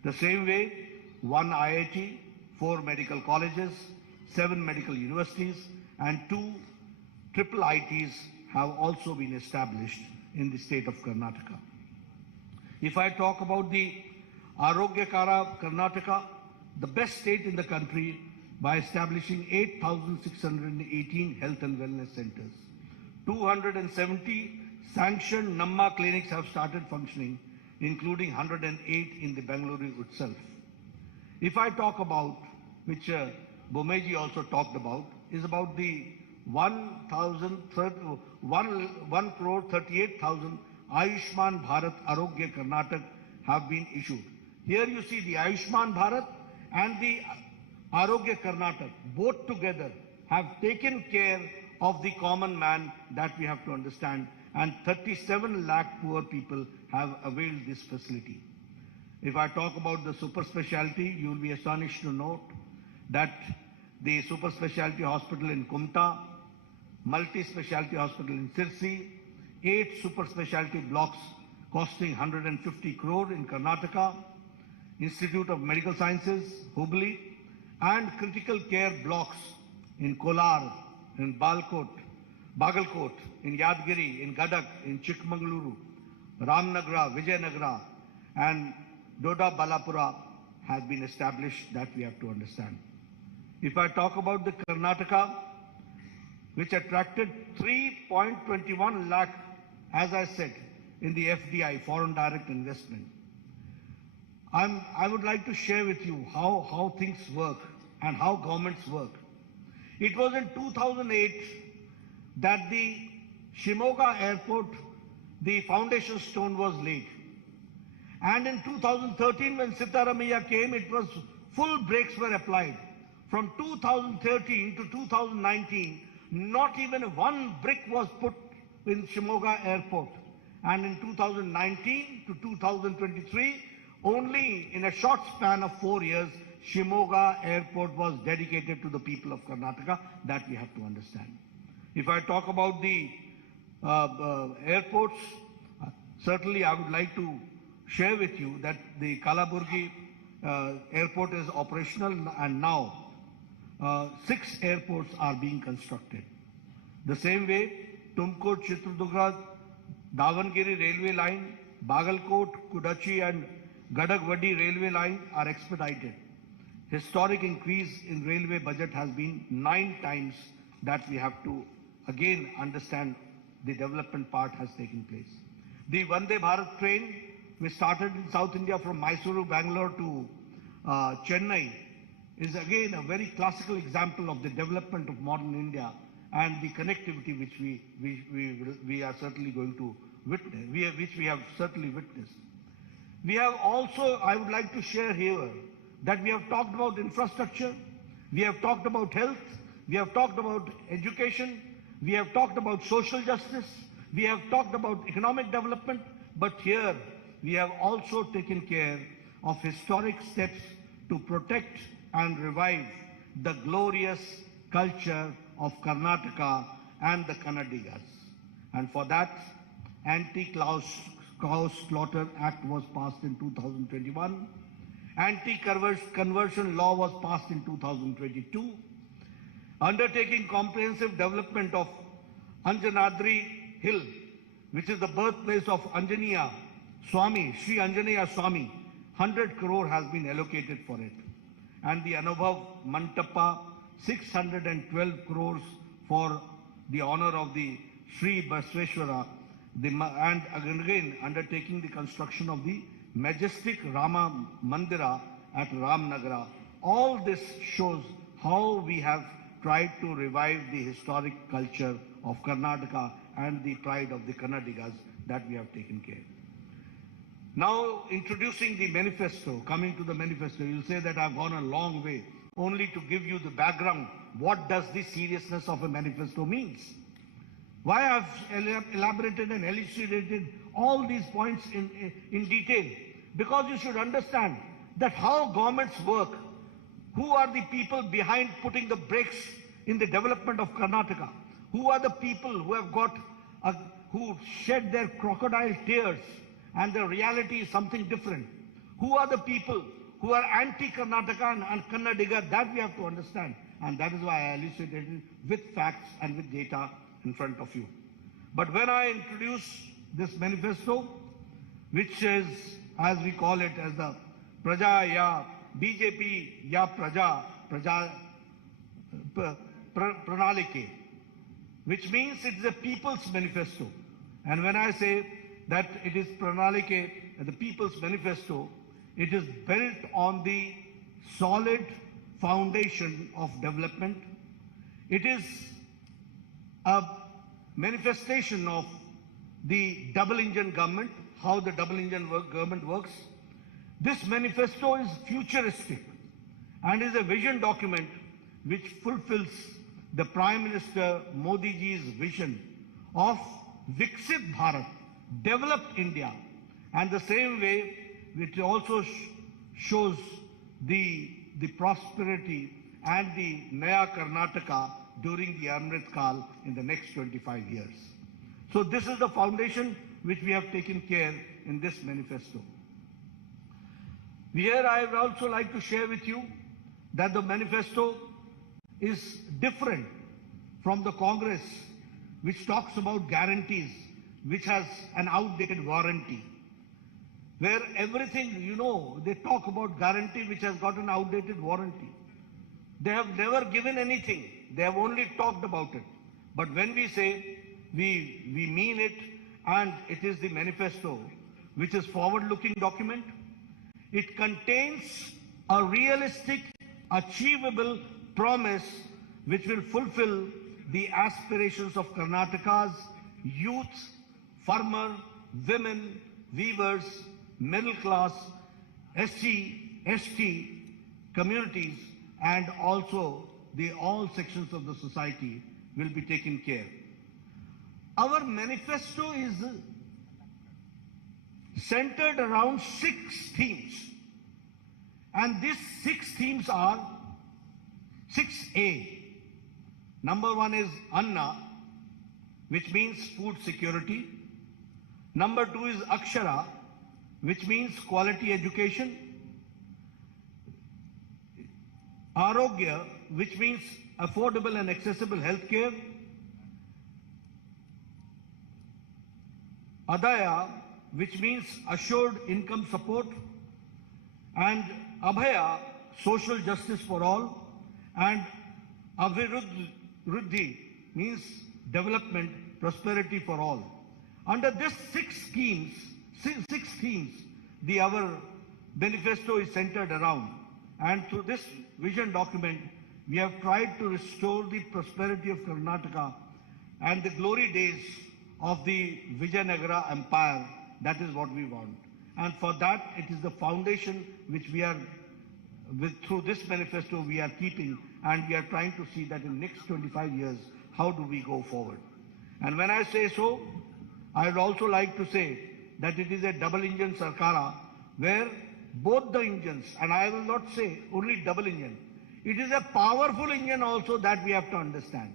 The same way, 1 IIT, 4 medical colleges, 7 medical universities, and 2 triple ITs have also been established in the state of Karnataka. If I talk about the Arogyakara Karnataka, the best state in the country by establishing 8,618 health and wellness centers. 270 sanctioned Namma clinics have started functioning, including 108 in the Bengaluru itself. If I talk about, which Bommai also talked about, is about the 1,38,000 Ayushman Bharat Arogya Karnataka have been issued. Here you see the Ayushman Bharat and the Arogya Karnataka, both together have taken care of the common man, that we have to understand, and 37 lakh poor people have availed this facility. If I talk about the super specialty, you will be astonished to note that the super specialty hospital in Kumta, multi-specialty hospital in Sirsi, 8 super specialty blocks costing 150 crore in Karnataka, Institute of Medical Sciences, Hubli, and critical care blocks in Kolar, in Bagalkot, in Yadgiri, in Gadak, in Chikmagaluru, Ramnagra, Vijayanagara, and Doda Balapura has been established, that we have to understand. If I talk about the Karnataka, which attracted 3.21 lakh, as I said, in the FDI, foreign direct investment. I would like to share with you how things work and how governments work. It was in 2008 that the Shimoga airport, the foundation stone was laid. And in 2013, when Sitaramaiah came, it was full brakes were applied. From 2013 to 2019, not even one brick was put in Shimoga Airport. And in 2019 to 2023, only in a short span of 4 years, Shimoga Airport was dedicated to the people of Karnataka. That we have to understand. If I talk about the airports, certainly I would like to share with you that the Kalaburgi airport is operational, and now 6 airports are being constructed. The same way, Tumkur, Chitradurga, Davangere railway line, Bagalkot, Kudachi and Gadagwadi railway line are expedited. Historic increase in railway budget has been 9 times. That we have to again understand the development part has taken place. The Vande Bharat train, which started in South India from Mysuru, Bangalore to Chennai, is again a very classical example of the development of modern India and the connectivity which we are certainly going to witness, which we have certainly witnessed. We have also, I would like to share here, that we have talked about infrastructure, we have talked about health, we have talked about education, we have talked about social justice, we have talked about economic development, but here we have also taken care of historic steps to protect and revive the glorious culture of Karnataka and the Kannadigas. And for that, Anti-Cow Slaughter Act was passed in 2021. Anti-conversion law was passed in 2022. Undertaking comprehensive development of Anjanadri Hill, which is the birthplace of Anjaneya Swami, Sri Anjaneya Swami, 100 crore has been allocated for it. And the Anubhav Mantapa, 612 crores for the honor of the Sri Basveshwara, and again undertaking the construction of the majestic Rama Mandira at Ramnagara. All this shows how we have tried to revive the historic culture of Karnataka and the pride of the Kannadigas that we have taken care. Now, introducing the manifesto, coming to the manifesto, you'll say that I've gone a long way only to give you the background. What does the seriousness of a manifesto means? Why I've elaborated and elucidated all these points in detail? Because you should understand that how governments work, who are the people behind putting the brakes in the development of Karnataka, who are the people who have who shed their crocodile tears and the reality is something different. Who are the people who are anti-Karnataka and Kannadiga? That we have to understand. And that is why I elucidated with facts and with data in front of you. But when I introduce this manifesto, which is, as we call it, as the Praja Ya BJP Ya Praja Pranalike, which means it is a people's manifesto. And when I say that it is Pranalike, the people's manifesto, it is built on the solid foundation of development. It is a manifestation of the double engine government, how the double engine government works. This manifesto is futuristic and is a vision document which fulfills the Prime Minister Modi ji's vision of Viksit Bharat, developed India, and the same way it also shows the prosperity and the Naya Karnataka during the Amrit Kal in the next 25 years. So this is the foundation which we have taken care in this manifesto. Here I would also like to share with you that the manifesto is different from the Congress, which talks about guarantees, which has an outdated warranty. Where everything, they talk about guarantee which has got an outdated warranty. They have never given anything. They have only talked about it. But when we say we mean it, and it is the manifesto, which is forward-looking document, it contains a realistic, achievable promise which will fulfill the aspirations of Karnataka's youth, farmer, women, weavers, middle class, SC, ST, communities, and also all sections of the society will be taken care. Our manifesto is centered around 6 themes. And these 6 themes are 6A. Number 1 is Anna, which means food security. Number 2 is Akshara, which means quality education. Arogya, which means affordable and accessible health care. Adaya, which means assured income support. And Abhaya, social justice for all. And Abhiruddhi means development, prosperity for all. Under these 6 themes, our manifesto is centered around. And through this vision document, we have tried to restore the prosperity of Karnataka and the glory days of the Vijayanagara Empire. That is what we want. And for that, it is the foundation which we are, through this manifesto, we are keeping, and we are trying to see that in next 25 years, how do we go forward. And when I say so, I would also like to say that it is a double engine Sarkara, where both the engines, and I will not say only double engine, it is a powerful engine also that we have to understand.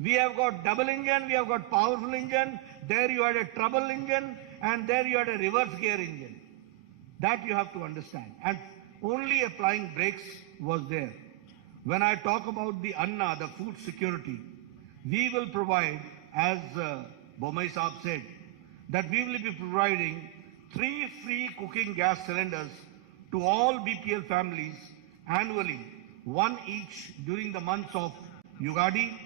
We have got double engine, we have got powerful engine, there you had a trouble engine, and there you had a reverse gear engine. That you have to understand. And only applying brakes was there. When I talk about the Anna, the food security, we will provide, as Bommai Saab said, that we will be providing 3 free cooking gas cylinders to all BPL families annually, 1 each during the months of Yugadi,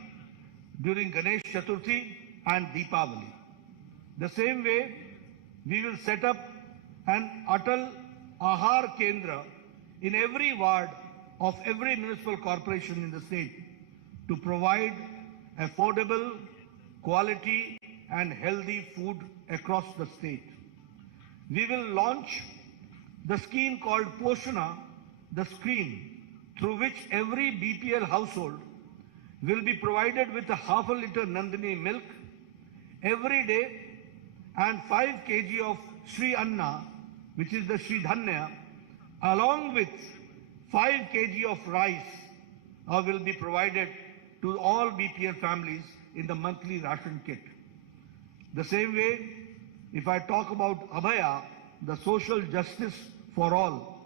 during Ganesh Chaturthi and Deepavali. The same way, we will set up an Atal Ahar Kendra in every ward of every municipal corporation in the state to provide affordable, quality and healthy food across the state. We will launch the scheme called Poshana, the scheme through which every BPL household will be provided with a half a liter Nandini milk every day and 5 kg of Sri Anna, which is the Sri Dhanya, along with 5 kg of rice will be provided to all BPL families in the monthly ration kit. The same way, if I talk about Abhaya, the social justice for all,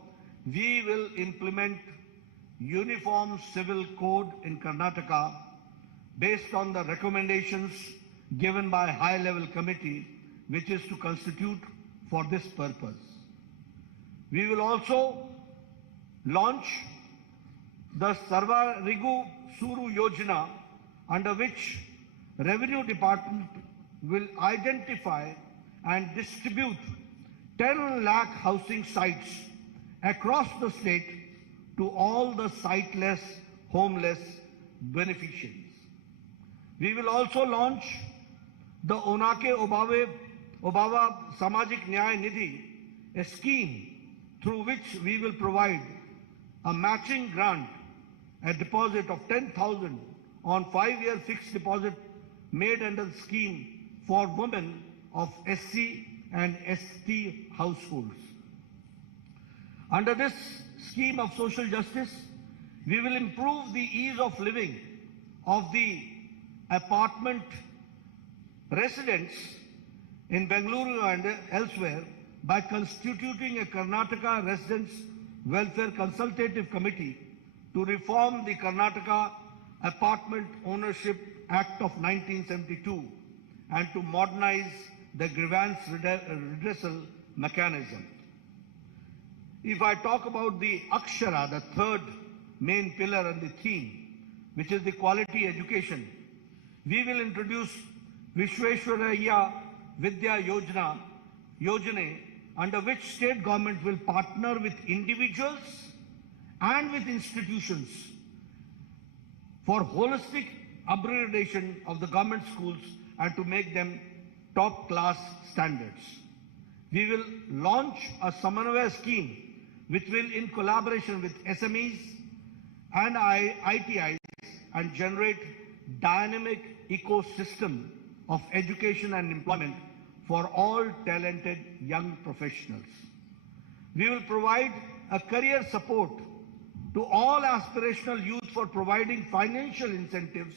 we will implement uniform civil code in Karnataka based on the recommendations given by high-level committee, which is to constitute for this purpose. We will also launch the Sarva Rigu Suru Yojana, under which Revenue Department will identify and distribute 10 lakh housing sites across the state to all the siteless, homeless beneficiaries. We will also launch the Onake Obava Samajik Nyaya Nidhi, a scheme through which we will provide a matching grant, a deposit of 10,000 on 5-year fixed deposit made under the scheme for women of SC and ST households. Under this scheme of social justice, we will improve the ease of living of the apartment residents in Bengaluru and elsewhere by constituting a Karnataka Residents Welfare Consultative Committee to reform the Karnataka Apartment Ownership Act of 1972 and to modernize the grievance redressal mechanism. If I talk about the Akshara, the third main pillar and the theme, which is the quality education, we will introduce Vishweshwaraya Vidya Yojana, under which state government will partner with individuals and with institutions for holistic upgradation of the government schools and to make them top class standards. We will launch a Samanvaya scheme which will, in collaboration with SMEs and ITIs, and generate dynamic ecosystem of education and employment for all talented young professionals. We will provide a career support to all aspirational youth for providing financial incentives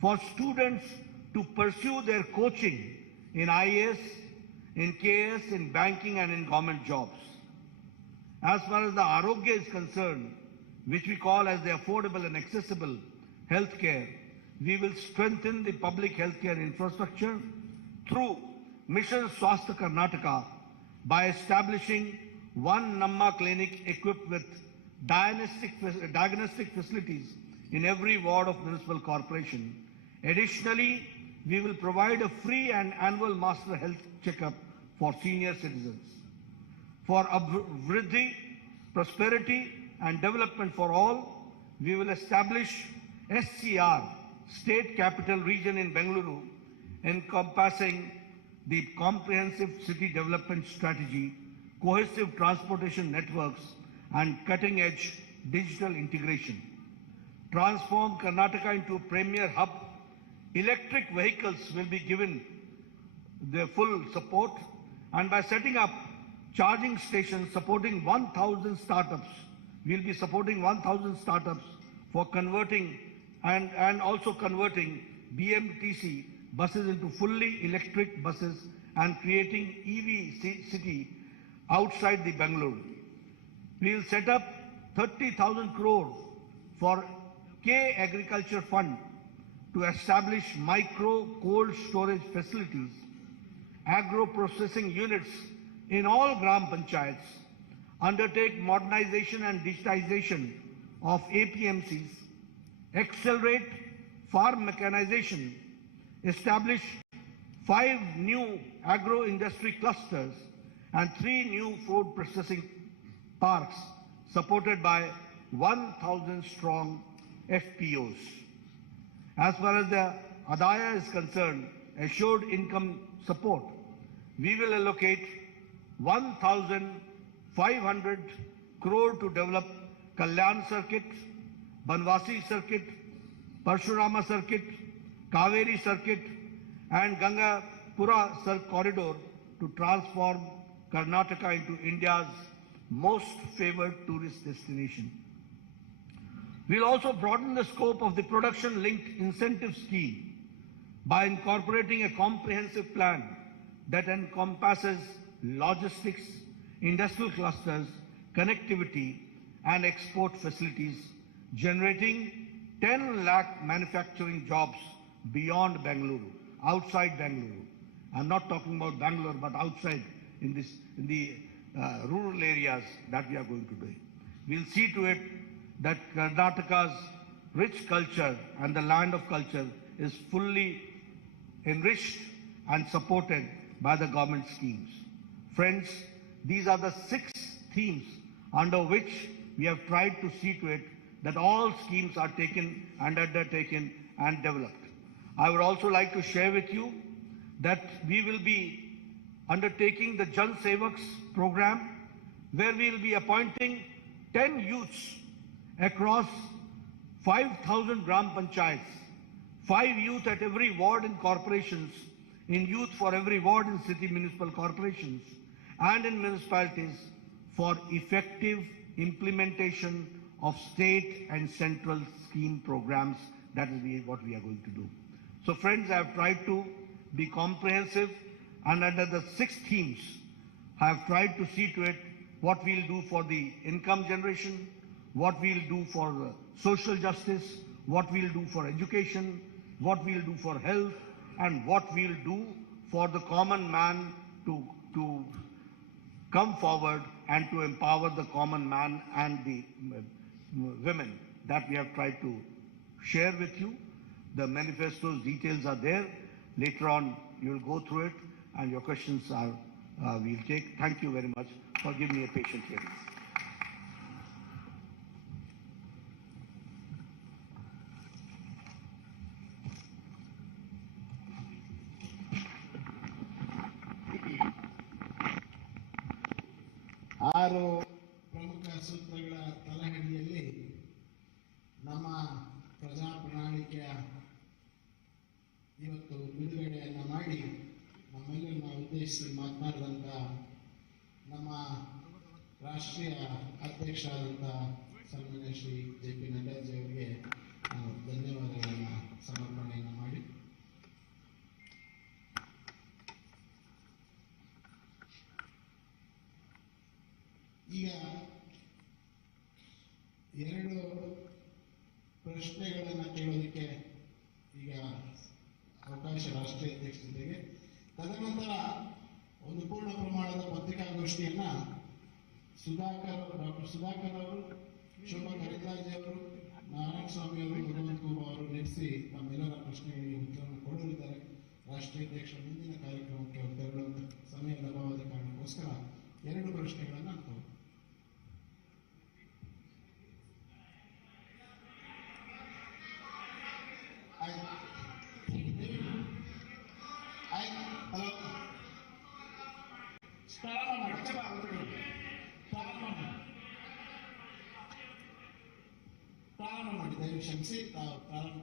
for students to pursue their coaching in IAS, in KS, in banking and in government jobs. As far as the Arogya is concerned, which we call as the affordable and accessible healthcare, we will strengthen the public healthcare infrastructure through Mission Swasthya Karnataka by establishing one Namma clinic equipped with diagnostic facilities in every ward of municipal corporation. Additionally, we will provide a free and annual master health checkup for senior citizens. For Vriddhi, prosperity and development for all, we will establish SCR, State Capital Region in Bengaluru, encompassing the comprehensive city development strategy, cohesive transportation networks, and cutting-edge digital integration. Transform Karnataka into a premier hub. Electric vehicles will be given their full support, and by setting up charging stations supporting 1,000 startups, we'll be supporting 1,000 startups for converting and also converting BMTC buses into fully electric buses and creating EV city outside the Bangalore. We will set up 30,000 crore for K Agriculture Fund to establish micro cold storage facilities, agro processing units in all Gram Panchayats, undertake modernization and digitization of APMCs, accelerate farm mechanization, establish 5 new agro-industry clusters and 3 new food processing parks supported by 1,000 strong FPOs. As far as the Adaya is concerned, assured income support, we will allocate 1,500 crore to develop Kalyan Circuit, Banwasi Circuit, Parshurama Circuit, Kaveri Circuit, and Gangapura Corridor to transform Karnataka into India's most favored tourist destination. We'll also broaden the scope of the production-linked incentive scheme by incorporating a comprehensive plan that encompasses logistics, industrial clusters, connectivity, and export facilities, generating 10 lakh manufacturing jobs beyond Bengaluru, outside Bengaluru. I'm not talking about Bangalore, but outside in the rural areas that we are going to do. We'll see to it that Karnataka's rich culture and the land of culture is fully enriched and supported by the government schemes. Friends, these are the 6 themes under which we have tried to see to it that all schemes are taken and undertaken and developed. I would also like to share with you that we will be undertaking the Jan Sevaks program, where we will be appointing 10 youths across 5,000 Gram Panchayats, 5 youth at every ward in corporations, in youth for every ward in city municipal corporations, and in municipalities for effective implementation of state and central scheme programs. That is what we are going to do. So friends, I have tried to be comprehensive, and under the 6 themes, I have tried to see to it what we'll do for the income generation, what we'll do for social justice, what we'll do for education, what we'll do for health, and what we'll do for the common man to come forward and to empower the common man and the women. That we have tried to share with you. The manifesto's details are there. Later on, you will go through it, and your questions are we'll take. Thank you very much for giving me a patient hearing. ಆರು ಪ್ರಮುಖ ಉದ್ದೇಶಿಸಿ ಮಾತನಾಡಿದಂಥ ನಮ್ಮ ರಾಷ್ಟ್ರೀಯ ಅಧ್ಯಕ್ಷರಾದಂಥ ಸನ್ಮಾನ್ಯ Shri JP ನಡ್ಡಾಜಿ ಅವರಿಗೆ ನಾನು ಧನ್ಯವಾದಗಳನ್ನು ಸಮರ್ಪಣೆಯನ್ನು ಮಾಡಿ ಈಗ ಎರಡು ಪ್ರಶ್ನೆಗಳನ್ನು ಕೇಳೋದಕ್ಕೆ ಈಗ ಅವಕಾಶ ರಾಷ್ಟ್ರೀಯ ಅಧ್ಯಕ್ಷ ಜೊತೆಗೆ, ತದನಂತರ ಒಂದು ಪೂರ್ಣ ಪ್ರಮಾಣದ ಪತ್ರಿಕಾಗೋಷ್ಠಿಯನ್ನ ಡಾಕ್ಟರ್ ಸುಧಾಕರ್ ಅವರು, ಶೋಭಾ ಕರಂದ್ಲಾಜೆ ಅವರು, ನಾರಾಯಣ ಸ್ವಾಮಿ ಅವರು, ಭಗವಂತ ಖೂಬಾ ಅವರು ನಡೆಸಿ ತಮ್ಮೆಲ್ಲರ ಪ್ರಶ್ನೆಗಳಿಗೆ ಉತ್ತರವನ್ನು ಕೊಡಲಿದ್ದಾರೆ. ರಾಷ್ಟ್ರೀಯ ಅಧ್ಯಕ್ಷರ ಮುಂದಿನ ಕಾರ್ಯಕ್ರಮಕ್ಕೆ ಅವರು ತೆರಳುವಂತ ಸಮಯದ ಅಭಾವದ ಕಾರಣಕ್ಕೋಸ್ಕರ ಎರಡು ಪ್ರಶ್ನೆಗಳನ್ನು ನಾನು ಪ್ರಾರಂಭ ಮಾಡಿ ದಯವಿಟ್ಟು ಕ್ಷಮಿಸಿ ಪ್ರಾರಂಭ